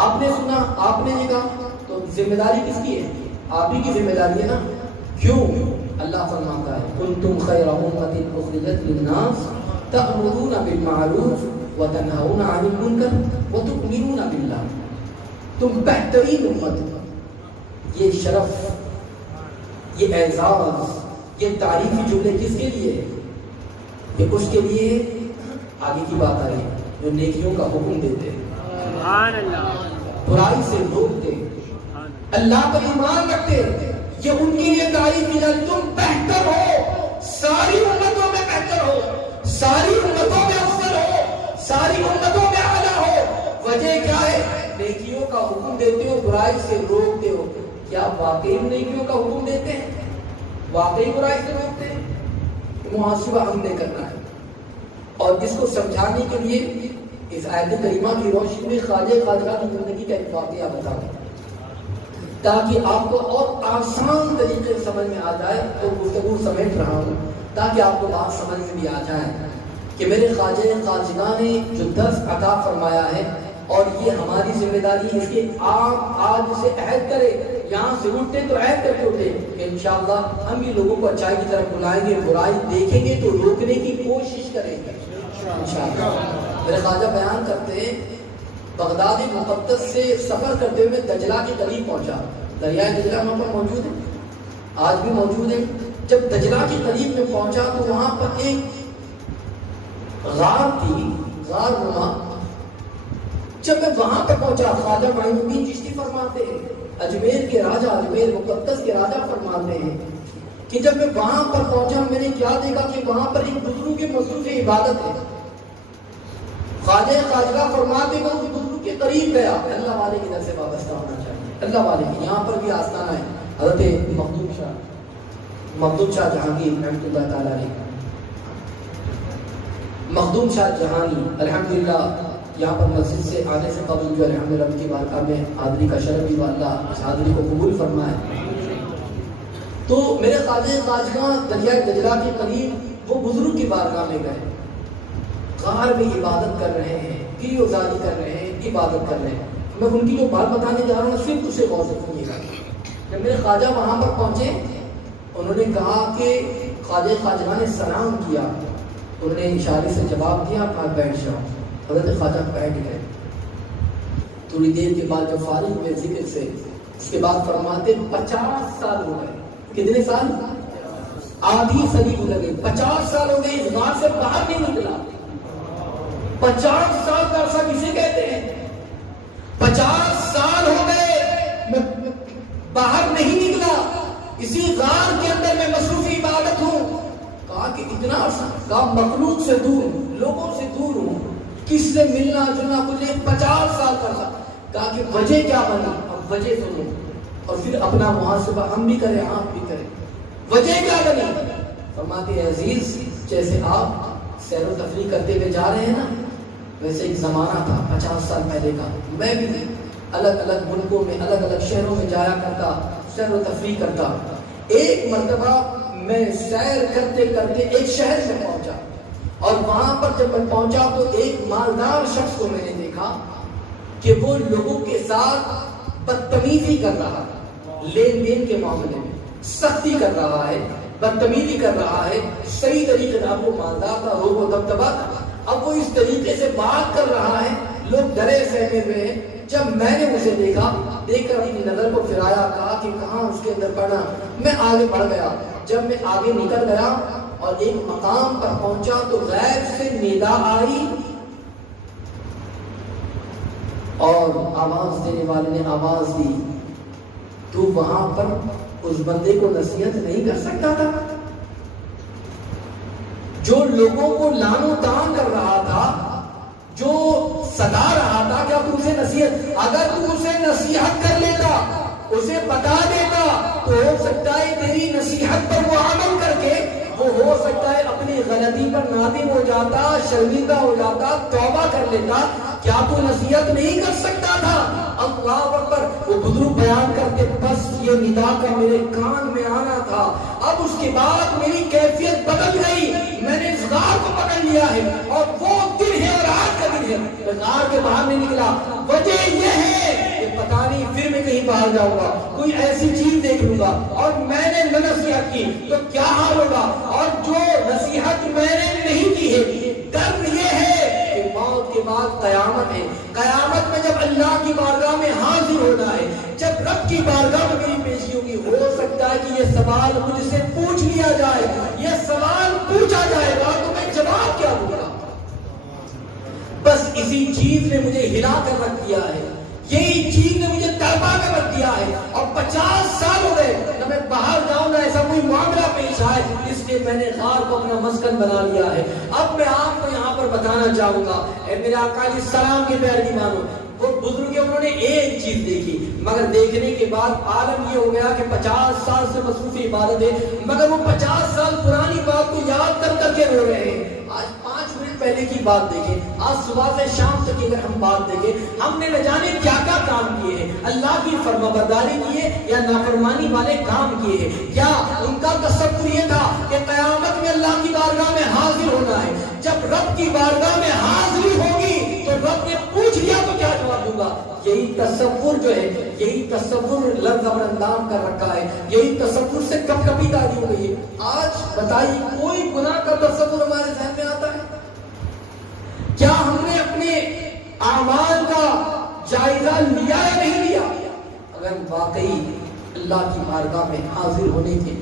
آپ نے سنا، آپ نے دیکھا، تو ذمہ داری کس کی ہے؟ آپ ہی کی ذمہ داری ہے نا۔ کیوں؟ اللہ فرماتا ہے کنتم خیر امۃ اخرجت للناس تأمرون بالمعروف وتنہون عن المنکر وتؤمنون باللہ، تم بہترین امت ہو۔ یہ شرف، یہ اعزاز، یہ تعریفی جملے کس کے لیے ہے؟ یہ اس کے لیے آگے کی بات آ رہی ہے جو نیکیوں کا حکم دیتے، سبحان اللہ، برائی سے روکتے، اللہ پر ایمان رکھتے، یہ ان کے لیے تعریف کی جائے تم بہتر ہو، ساری امتوں میں بہتر ہو، ساری امتوں میں افضل ہو، ساری امتوں میں اعلیٰ ہو۔ وجہ کیا ہے؟ نیکیوں کا حکم دیتے ہو، برائی سے روکتے ہو۔ کیا واقعی نیکیوں کا حکم دیتے ہیں؟ واقعی برائی سے روکتے ہیں؟ محاسبہ ہم نے کرنا ہے۔ اور اس کو سمجھانے کے لیے اس آیت کریمہ کی روشنی میں خواجہ خواجہ کی زندگی کا ایک واقعہ بتاؤں تاکہ آپ کو اور آسان طریقے سے سمجھ میں آ جائے۔ تو گفتگو سمیٹ رہا ہوں تاکہ آپ کو بات سمجھ میں بھی آ جائے کہ میرے خواجہ خواجہ نے جو درس عطا فرمایا ہے اور یہ ہماری ذمہ داری ہے کہ آپ آج سے عہد کریں، یہاں سے اٹھتے تو عہد کر کے اٹھے کہ انشاءاللہ ہم بھی لوگوں کو اچائی کی طرف بلائیں گے، برائی دیکھیں گے تو روکنے کی کوشش کریں گے انشاءاللہ۔ میرے خواجہ بیان کرتے ہیں بغداد مقدس سے سفر کرتے ہوئے دجلہ کے قریب پہنچا، دریائے دجلہ وہاں پر موجود ہے، آج بھی موجود ہے۔ جب دجلہ کے قریب میں پہنچا تو وہاں پر ایک غار تھی، غار نما۔ جب میں وہاں پر پہنچا، خواجہ معین الدین چشتی فرماتے ہیں، اجمیر کے راجہ، اجمیر مقدس کے راجہ فرماتے ہیں کہ جب میں وہاں پر پہنچا میں نے کیا دیکھا کہ وہاں پر ایک بزرگ کے مصروف عبادت ہے۔ خواجہ خواجہ فرماتے ہیں اس بزرگ کے قریب گیا، اللہ والے کی طرف سے وابستہ ہونا چاہیے، اللہ والے کی۔ یہاں پر بھی آستانہ ہے حضرت مخدوم شاہ جہانگیر رحمۃ اللہ تعالیٰ علیہ، مخدوم شاہ جہانی الحمدللہ یہاں پر مسجد سے آنے سے قبل جو الحمدللہ کی بارگاہ میں حاضری کا شرف بھی اللہ اس حاضری کو قبول فرمائے۔ تو میرے خواجہ خواجہ دریائے دجلہ کے قریب وہ بزرگ کی بارگاہ میں گئے، غار میں عبادت کر رہے ہیں، گری وزاری کر رہے ہیں، عبادت کر رہے ہیں۔ میں ان کی جو بات بتانے جا رہا ہوں صرف اسے غور سے سنیے گا۔ جب میرے خواجہ وہاں پر پہنچے انہوں نے کہا کہ خواجہ خواجہ نے سلام کیا انہوں نے اشارے سے جواب دیا، کہا بیٹھ جاؤ۔ حضرت خواجہ بیٹھ گئے۔ تھوڑی دیر کے بعد جو فارغ ہوئے ذکر سے، اس کے بعد فرماتے 50 سال ہو گئے۔ کتنے سال؟ آدھی صدی گزر گئی، 50 سال ہو گئے، اس غار سے باہر نہیں نکلا۔ 50 سال کا عرصہ کسے کہتے ہیں؟ 50 سال ہو گئے باہر نہیں نکلا، اسی غار کے اندر میں مصروف عبادت ہوں۔ کہا کہ اتنا عرصہ؟ کہا مخلوق سے دور، لوگوں سے دور ہوں، کس سے ملنا جلنا کچھ 50 سال کا۔ کہا کہ وجہ کیا بنی؟ اب وجہ سنو اور پھر اپنا محاسبہ ہم بھی کریں، آپ بھی کریں۔ وجہ کیا بنی؟ فرماتے ہیں عزیز، جیسے آپ سیر و تفریح کرتے ہوئے جا رہے ہیں نا، ویسے ایک زمانہ تھا 50 سال پہلے کا، میں بھی الگ الگ ملکوں میں الگ الگ شہروں میں جایا کرتا، سیر و تفریح کرتا۔ ایک مرتبہ میں سیر کرتے کرتے ایک شہر میں پہنچا، اور وہاں پر جب میں پہنچا تو ایک مالدار شخص کو میں نے دیکھا کہ وہ لوگوں کے ساتھ بدتمیزی کر رہا ہے، لین دین کے معاملے میں سختی کر رہا ہے، بدتمیزی کر رہا ہے، صحیح طریقے سے۔ اب وہ مالدار تھا، وہ دبدبا تھا، اب وہ اس طریقے سے بات کر رہا ہے، لوگ ڈرے سہمے ہوئے ہیں۔ جب میں نے اسے دیکھا، دیکھ کر اپنی نظر کو پھرایا، کہا کہ کہاں اس کے اندر پڑنا، میں آگے بڑھ گیا۔ جب میں آگے نکل گیا اور ایک مقام پر پہنچا تو غیب سے ندا آئی، اور آواز دینے والے نے آواز دی، تو وہاں پر اس بندے کو نصیحت نہیں کر سکتا تھا جو لوگوں کو لعن و طعن کر رہا تھا، جو ستا رہا تھا؟ کیا تو اسے نصیحت، اگر تو اسے نصیحت کر لیتا، اسے بتا دیتا، تو ہو سکتا ہے تیری نصیحت پر وہ عمل کر کے وہ ہو سکتا ہے اپنی غلطی پر نادم ہو جاتا، شرمندہ ہو جاتا، توبہ کر لیتا۔ کیا تو نصیحت نہیں کر سکتا تھا؟ اللہ اکبر۔ وہ بزرگ بیان کرتے، بس یہ ندا کا میرے کان میں آنا تھا، اب اس کے بعد میری کیفیت بدل گئی، میں نے اس غار کو پکڑ لیا ہے، اور وہ دن ہے اور آج کا دن ہے، میں غار کے باہر نہیں نکلا۔ وجہ یہ ہے کہ پتہ نہیں پھر میں کہیں باہر جاؤں گا، کوئی ایسی چیز دیکھ لوں گا، اور میں نے نہ نصیحت کی تو کیا حال ہوگا، اور جو نصیحت میں نے نہیں کی ہے، ڈر یہ ہے کہ موت کے بعد قیامت ہے، قیامت میں جب اللہ کی بارگاہ میں حاضر ہونا ہے، جب رب کی بارگاہ میں میری پیشی ہوگی، ہو سکتا ہے کہ یہ سوال مجھ سے پوچھ لیا جائے، یہ سوال پوچھا جائے گا تو میں جواب کیا دوں گا؟ بس اسی چیز نے مجھے ہلا کر رکھ دیا ہے، یہی چیز نے مجھے تڑپا کر رکھ دیا ہے، اور 50 سال ہو گئے نہ میں باہر جاؤں نہ ایسا کوئی معاملہ پیش آئے، اس لیے میں نے غار کو اپنا مسکن بنا لیا ہے۔ اب میں آپ کو یہاں پر بتانا چاہوں گا، اے میرے آقا علیہ السلام کے پیارے ایمانو، وہ بزرگ انہوں نے ایک چیز دیکھی، مگر دیکھنے کے بعد عالم یہ ہو گیا کہ 50 سال سے مصروف عبادت ہے، مگر وہ 50 سال پرانی بات کو یاد کر کر کے رو رہے ہیں۔ آج 5 منٹ پہلے کی بات دیکھیں، آج صبح سے شام تک اگر ہم بات دیکھیں، ہم نے نہ جانے کیا کیا کام کیے ہیں، اللہ کی فرمانبرداری کی ہے یا نافرمانی والے کام کیے ہیں۔ کیا ان کا تصور یہ تھا کہ قیامت میں اللہ کی بارگاہ میں حاضر ہونا ہے، جب رب کی بارگاہ میں حاضری ہوگی تو رب نے پوچھ لیا تو کیا جواب دوں گا؟ یہی تصور جو ہے، یہی تصور لفظ اور اندام کر رکھا ہے، یہی تصور سے کب کبھی داری ہو گئی ہے۔ آج بتائیے کوئی گناہ کا تصور ہمارے ذہن میں آتا ہے؟ کیا ہم نے اپنے اعمال کا جائزہ لیا یا نہیں لیا؟ اگر واقعی اللہ کی بارگاہ میں حاضر ہونے کے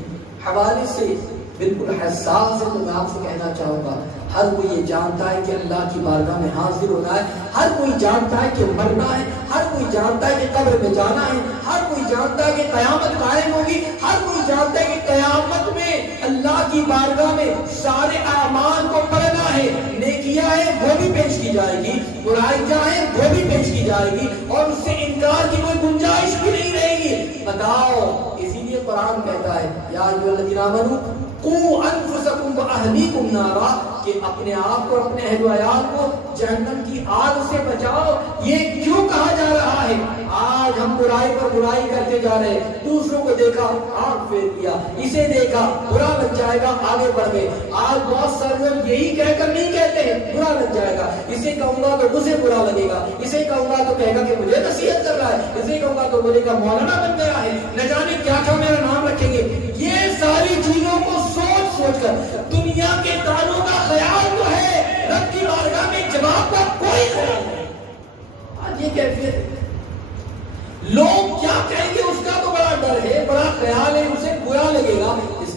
حوالے سے بالکل حساس ہے تو میں آپ سے کہنا چاہوں گا، ہر کوئی یہ جانتا ہے کہ اللہ کی بارگاہ میں حاضر ہونا ہے، ہر کوئی جانتا ہے کہ مرنا ہے، ہر کوئی جانتا ہے کہ قبر میں جانا ہے، ہر کوئی جانتا ہے کہ قیامت قائم ہوگی، ہر کوئی جانتا ہے کہ قیامت میں اللہ کی بارگاہ میں سارے اعمال کو پڑھنا ہے، نیکیاں ہیں وہ بھی پیش کی جائے گی، برائیاں ہیں وہ بھی پیش کی جائے گی، اور اس سے انکار کی کوئی گنجائش بھی نہیں رہے گی۔ بتاؤ، اسی لیے قرآن کہتا ہے یا ایھا الذین آمنوا قوا انفسکم واہلیکم نارا، کہ اپنے آپ کو اپنے اہل و عیال کو جہنم کی آگ سے بچاؤ۔ یہ کیوں کہا جا رہا ہے؟ آج ہم برائی پر برائی کرتے جا رہے ہیں، دوسروں کو دیکھا آنکھ پھیر دیا، اسے دیکھا برا لگ جائے گا آگے بڑھ گئے۔ آج بہت سارے لوگ یہی کہہ کر نہیں کہتے ہیں برا لگ جائے گا، اسے کہوں گا تو مجھے برا لگے گا، اسے کہوں گا تو کہے گا کہ مجھے نصیحت کر رہا ہے، اسے کہوں گا تو بولے گا مولانا بن گیا ہے، نہ جانے کیا کیا میرا نام رکھیں گے۔ یہ ساری چیزوں کو سوچ سوچ کر، دنیا کے تاروں کا خیال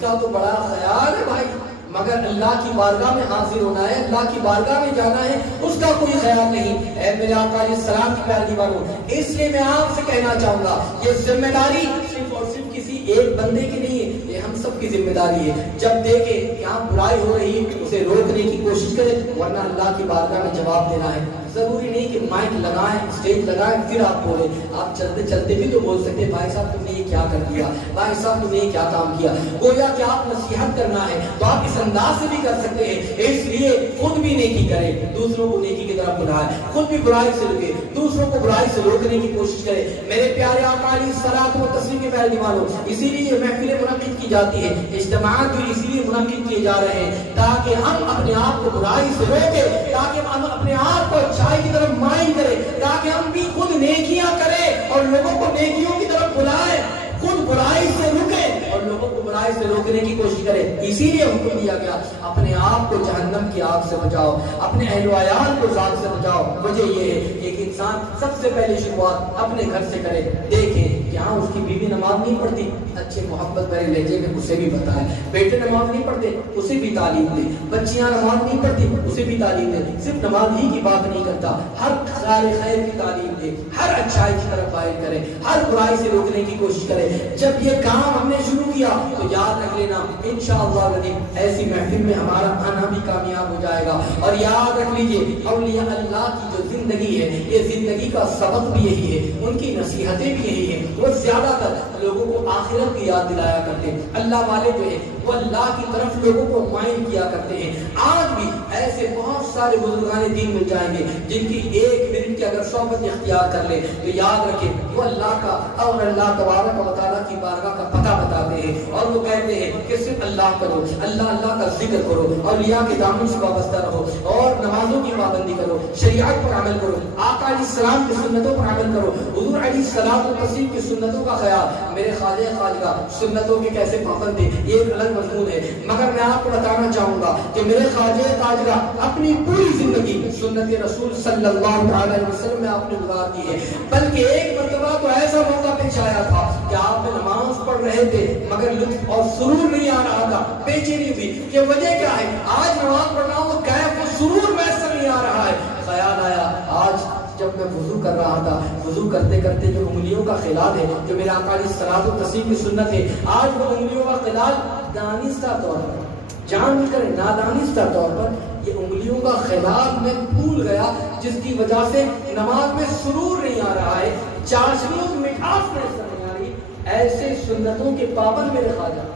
کا تو بڑا خیال ہے بھائی، مگر اللہ کی بارگاہ میں حاضر ہونا ہے، اللہ کی بارگاہ میں جانا ہے، اس کا کوئی خیال نہیں۔ اے میرے آقا علیہ السلام کی پیاری دیوانوں، اس لیے میں آپ سے کہنا چاہوں گا یہ ذمہ داری صرف اور صرف کسی ایک بندے کی نہیں ہے، یہ ہم سب کی ذمہ داری ہے۔ جب دیکھیں یہاں برائی ہو رہی ہے اسے روکنے کی کوشش کریں، ورنہ اللہ کی بارگاہ میں جواب دینا ہے۔ ضروری نہیں کہ مائک لگائیں، اسٹیج لگائیں پھر آپ بولیں، آپ چلتے چلتے بھی تو بول سکتے ہیں بھائی صاحب تم نے یہ کیا کر دیا، بھائی صاحب تم نے یہ کیا کام کیا۔ گویا کہ آپ نصیحت کرنا ہے تو آپ اس انداز سے بھی کر سکتے ہیں، اس لیے خود بھی نیکی کریں، دوسروں کو نیکی کی طرف بلائیں، خود بھی برائی سے رکے، دوسروں کو برائی سے روکنے کی کوشش کریں۔ میرے پیارے آقا علیہ الصلوۃ والتسلیم کے پیارے دیوانوں، اسی لیے محفلیں منعقد کی جاتی ہے، اجتماعات بھی اسی لیے منعقد کیے جا رہے ہیں تاکہ ہم اپنے آپ کو برائی سے روکیں، تاکہ ہم اپنے آپ کو اچھائی کی طرف مائل کریں، تاکہ ہم بھی خود نیکیاں کریں اور لوگوں کو نیکیوں کی طرف بلائیں، خود برائی سے رکیں اور لوگوں کو برائی سے روکنے کی کوشش کریں۔ اسی لیے حکم دیا گیا اپنے آپ کو جہنم کی آگ سے بچاؤ، اپنے اہل و عیال کو آگ سے بچاؤ۔ وجہ یہ ہے کہ ایک انسان سب سے پہلے شروعات اپنے گھر سے کرے۔ دیکھیں کہ ہاں اس کی بیوی نماز نہیں پڑھتی، اچھے محبت بھرے لہجے میں اسے بھی بتائیں، بیٹے نماز نہیں پڑھتے اسے بھی تعلیم دے، بچیاں نماز نہیں پڑھتی اسے بھی تعلیم دے، صرف نماز ہی کی بات نہیں کرتا، ہر خیر کی تعلیم دے، ہر اچھائی کی طرف فائل کرے، ہر برائی سے روکنے کی کوشش کرے۔ جب یہ کام ہم نے شروع کیا تو یاد رکھ لینا انشاءاللہ العظیم ایسی محفل میں ہمارا آنا بھی کامیاب ہو جائے گا۔ اور یاد رکھ لیجئے اولیاء اللہ کی جو زندگی ہے یہ زندگی کا سبق بھی یہی ہے، ان کی نصیحتیں بھی یہی ہیں، وہ زیادہ تر لوگوں کو آخرت کی یاد دلایا کرتے ہیں۔ اللہ والے جو ہے وہ اللہ کی طرف لوگوں کو مائل کیا کرتے ہیں۔ آج بھی ایسے بہت سارے بزرگان دین مل جائیں گے جن کی ایک منٹ کی اگر صحبت اختیار کر لے تو یاد رکھیں وہ اللہ کا اور اللہ تبارک و تعالیٰ کی بارگاہ کا پتہ بتاتے ہیں، اور وہ کہتے ہیں کہ صرف اللہ کرو، اللہ اللہ کا ذکر کرو، اولیاء کے دامن سے وابستہ رہو، اور نمازوں کی پابندی کرو، شریعت پر عمل کرو، آقا علیہ السلام کی سنتوں پر عمل کرو، حضور علیہ السلام والتسلیم کی سنتوں کا خیال۔ میرے خواجہ خواجہ سنتوں کے کیسے پابند تھے یہ ایک الگ مضمون ہے، مگر میں آپ کو بتانا چاہوں گا کہ میرے خواجہ خواجہ اپنی پوری زندگی سنت رسول صلی اللہ علیہ وسلم میں آپ نے گزار دی ہے۔ بلکہ ایک مرتبہ تو ایسا موقع پیش آیا تھا کہ آپ نماز پڑھ رہے تھے مگر لطف اور سرور نہیں آ رہا تھا، بے چینی ہوئی کہ وجہ کیا ہے، آج نماز پڑھ رہا ہوں وہ کیف و سرور میسر نہیں آ رہا ہے۔ خیال آیا آج جب میں وضو کر رہا تھا، وضو کرتے کرتے جو انگلیوں کا خلال ہے جو میرے آقا علیہ الصلوۃ والتسلیم کی سنت ہے، آج وہ انگلیوں کا خلال دانستہ طور پر، جان کر نادانستہ طور پر یہ انگلیوں کا خلال میں بھول گیا، جس کی وجہ سے نماز میں سرور نہیں آ رہا ہے، چاشنیوں کی مٹھاس میسر نہیں آ رہی۔ ایسے سنتوں کے پابند میرے خواجہ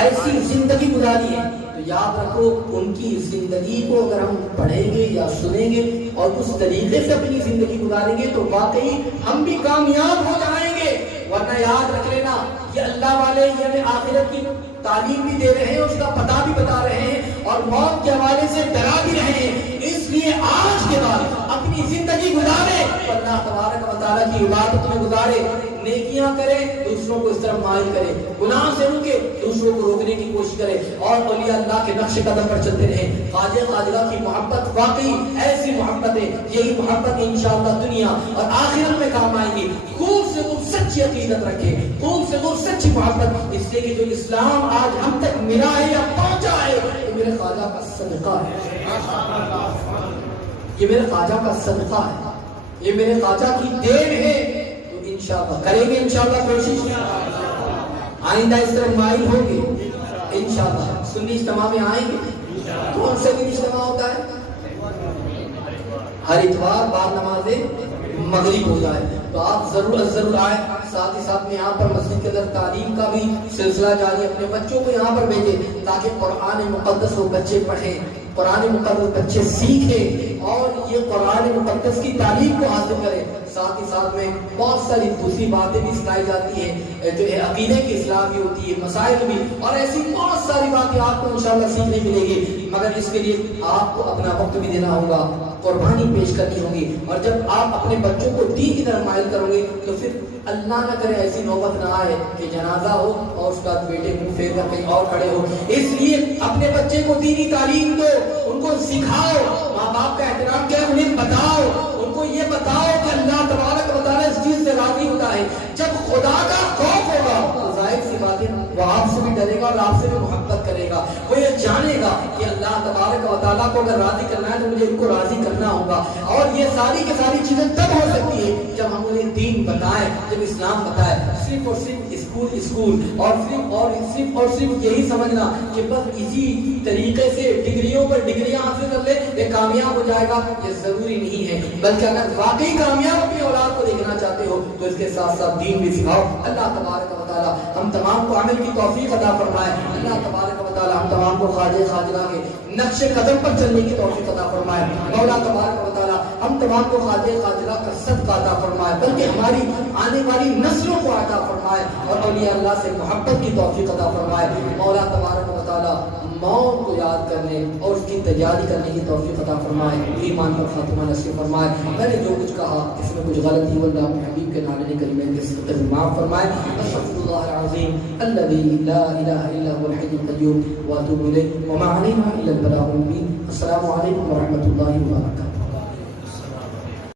ایسی زندگی گزاری ہے تو یاد رکھو ان کی زندگی کو اگر ہم پڑھیں گے یا سنیں گے اور اس طریقے سے اپنی زندگی گزاریں گے تو واقعی ہم بھی کامیاب ہو جائیں گے۔ ورنہ یاد رکھ لینا یہ اللہ والے یہ ہمیں آخرت کی تعلیم بھی دے رہے ہیں، اس کا پتہ بھی بتا رہے ہیں اور موت کے حوالے سے ڈرا بھی رہے ہیں۔ اس لیے آج کے بعد اپنی زندگی گزارے اللہ تبارک و تعالیٰ کی عبادت میں گزارے، نیکیاں کرے، دوسروں کو اس طرف مائل کرے، گناہ سے رکے، دوسروں کو روکنے کی کوشش کرے اور اولیاء اللہ کے نقش قدم پر چلتے رہیں۔ خواجہ خواجہ کی محبت واقعی ایسی محبت ہے، یہی محبت انشاءاللہ دنیا اور آخرت میں کام آئے گی۔ خوب سے خوب سچی عقیدت رکھے، خوب سے خوب سچی محبت، اس لیے کہ جو اسلام آج ہم تک ملا ہے یا پہنچا ہے یہ میرے خواجہ کا صدقہ ہے، یہ میرے خواجہ کا صدقہ ہے، یہ میرے خواجہ کی دین ہے۔ تو انشاءاللہ کریں گے انشاءاللہ کوشش، آئندہ اس طرح مائل ہوں گے انشاءاللہ، سنی اجتماع میں آئیں گے۔ کون سے دن اجتماع ہوتا ہے؟ ہر اتوار بعد نماز مغرب ہو جائے تو آپ ضرور آئیں۔ ساتھ ہی ساتھ میں یہاں پر مسجد کے اندر تعلیم کا بھی سلسلہ جاری، اپنے بچوں کو یہاں پر بھیجیں تاکہ قرآن مقدس کو بچے پڑھیں، قرآن مقدس بچے سیکھیں اور یہ قرآن مقدس کی تعلیم کو حاصل کریں۔ ساتھ ہی ساتھ میں بہت ساری دوسری باتیں بھی سکھائی جاتی ہیں، جو ہے عقیدے کی اصلاح بھی ہوتی ہے، مسائل بھی، اور ایسی بہت ساری باتیں آپ کو انشاءاللہ سیکھنے ملے گی، مگر اس کے لیے آپ کو اپنا وقت بھی دینا ہوگا، قربانی پیش کرنی ہوگی، اور جب آپ اپنے بچوں کو دین کی طرف مائل کرو گے تو پھر اللہ نہ کرے ایسی نوبت نہ آئے کہ جنازہ ہو اور اس کا بیٹے منہ پھیر کر کہیں اور کھڑے ہو۔ اس لیے اپنے بچے کو دینی تعلیم دو، ان کو سکھاؤ، ماں باپ کا احترام کیا انہیں بتاؤ، ان کو یہ بتاؤ کہ اللہ تبارک و تعالیٰ اس چیز سے راضی ہوتا ہے۔ جب خدا کا خوف ہوگا تو ظاہر سی بات ہے وہ آپ سے بھی ڈرے گا اور آپ سے بھی محبت کرے گا. وہ یہ جانے گا کہ اللہ تبارک و تعالیٰ کو اگر راضی کرنا ہے تو مجھے ان کو راضی کرنا ہوگا. اور یہ ساری کی ساری چیزیں تب ہو سکتی ہے جب ہم انہیں دین بتائیں, جب اسلام بتائے. صرف اور صرف اسکول اور صرف یہی سمجھنا کہ بس اسی طریقے سے ڈگریوں پر ڈگریاں حاصل کر لے یہ کامیاب ہو جائے گا, یہ ضروری نہیں ہے. بلکہ اگر واقعی کامیاب اپنی اولاد کو دیکھنا چاہتے ہو تو اس کے ساتھ ساتھ دین بھی سکھاؤ. اللہ تبارک و تعالیٰ ہم تمام کو عمل کی توفیق عطا فرمائے. اللہ تبارک و تعالیٰ ہم تمام کو خواجہ خواجہ کے نقش قدم پر چلنے کی توفیق عطا فرمائے. مولا تبارک و تعالیٰ ہم تمام کو خواجہ خواجہ کا صدقہ عطا فرمائے, بلکہ ہماری آنے والی نسلوں کو عطا فرمائے اور اولیاء اللہ سے محبت کی توفیق عطا فرمائے. مولا تبارک و تعالیٰ موت کو یاد کرنے اور اس کی تیاری کرنے کی توفیق عطا فرمائے. ایمان پر خاتمہ نصیب فرمائے. میں نے جو کچھ کہا اس میں کچھ غلطی ہو اللہ اپنے حبیب کے نام کریمہ کے صدقے سے معاف فرمائے. استغفر اللہ العظیم الذی لا الہ الا هو الحی القیوم واتوب الیہ وما علینا الا البلاغ المبین. السلام علیکم ورحمۃ اللہ وبرکاتہ.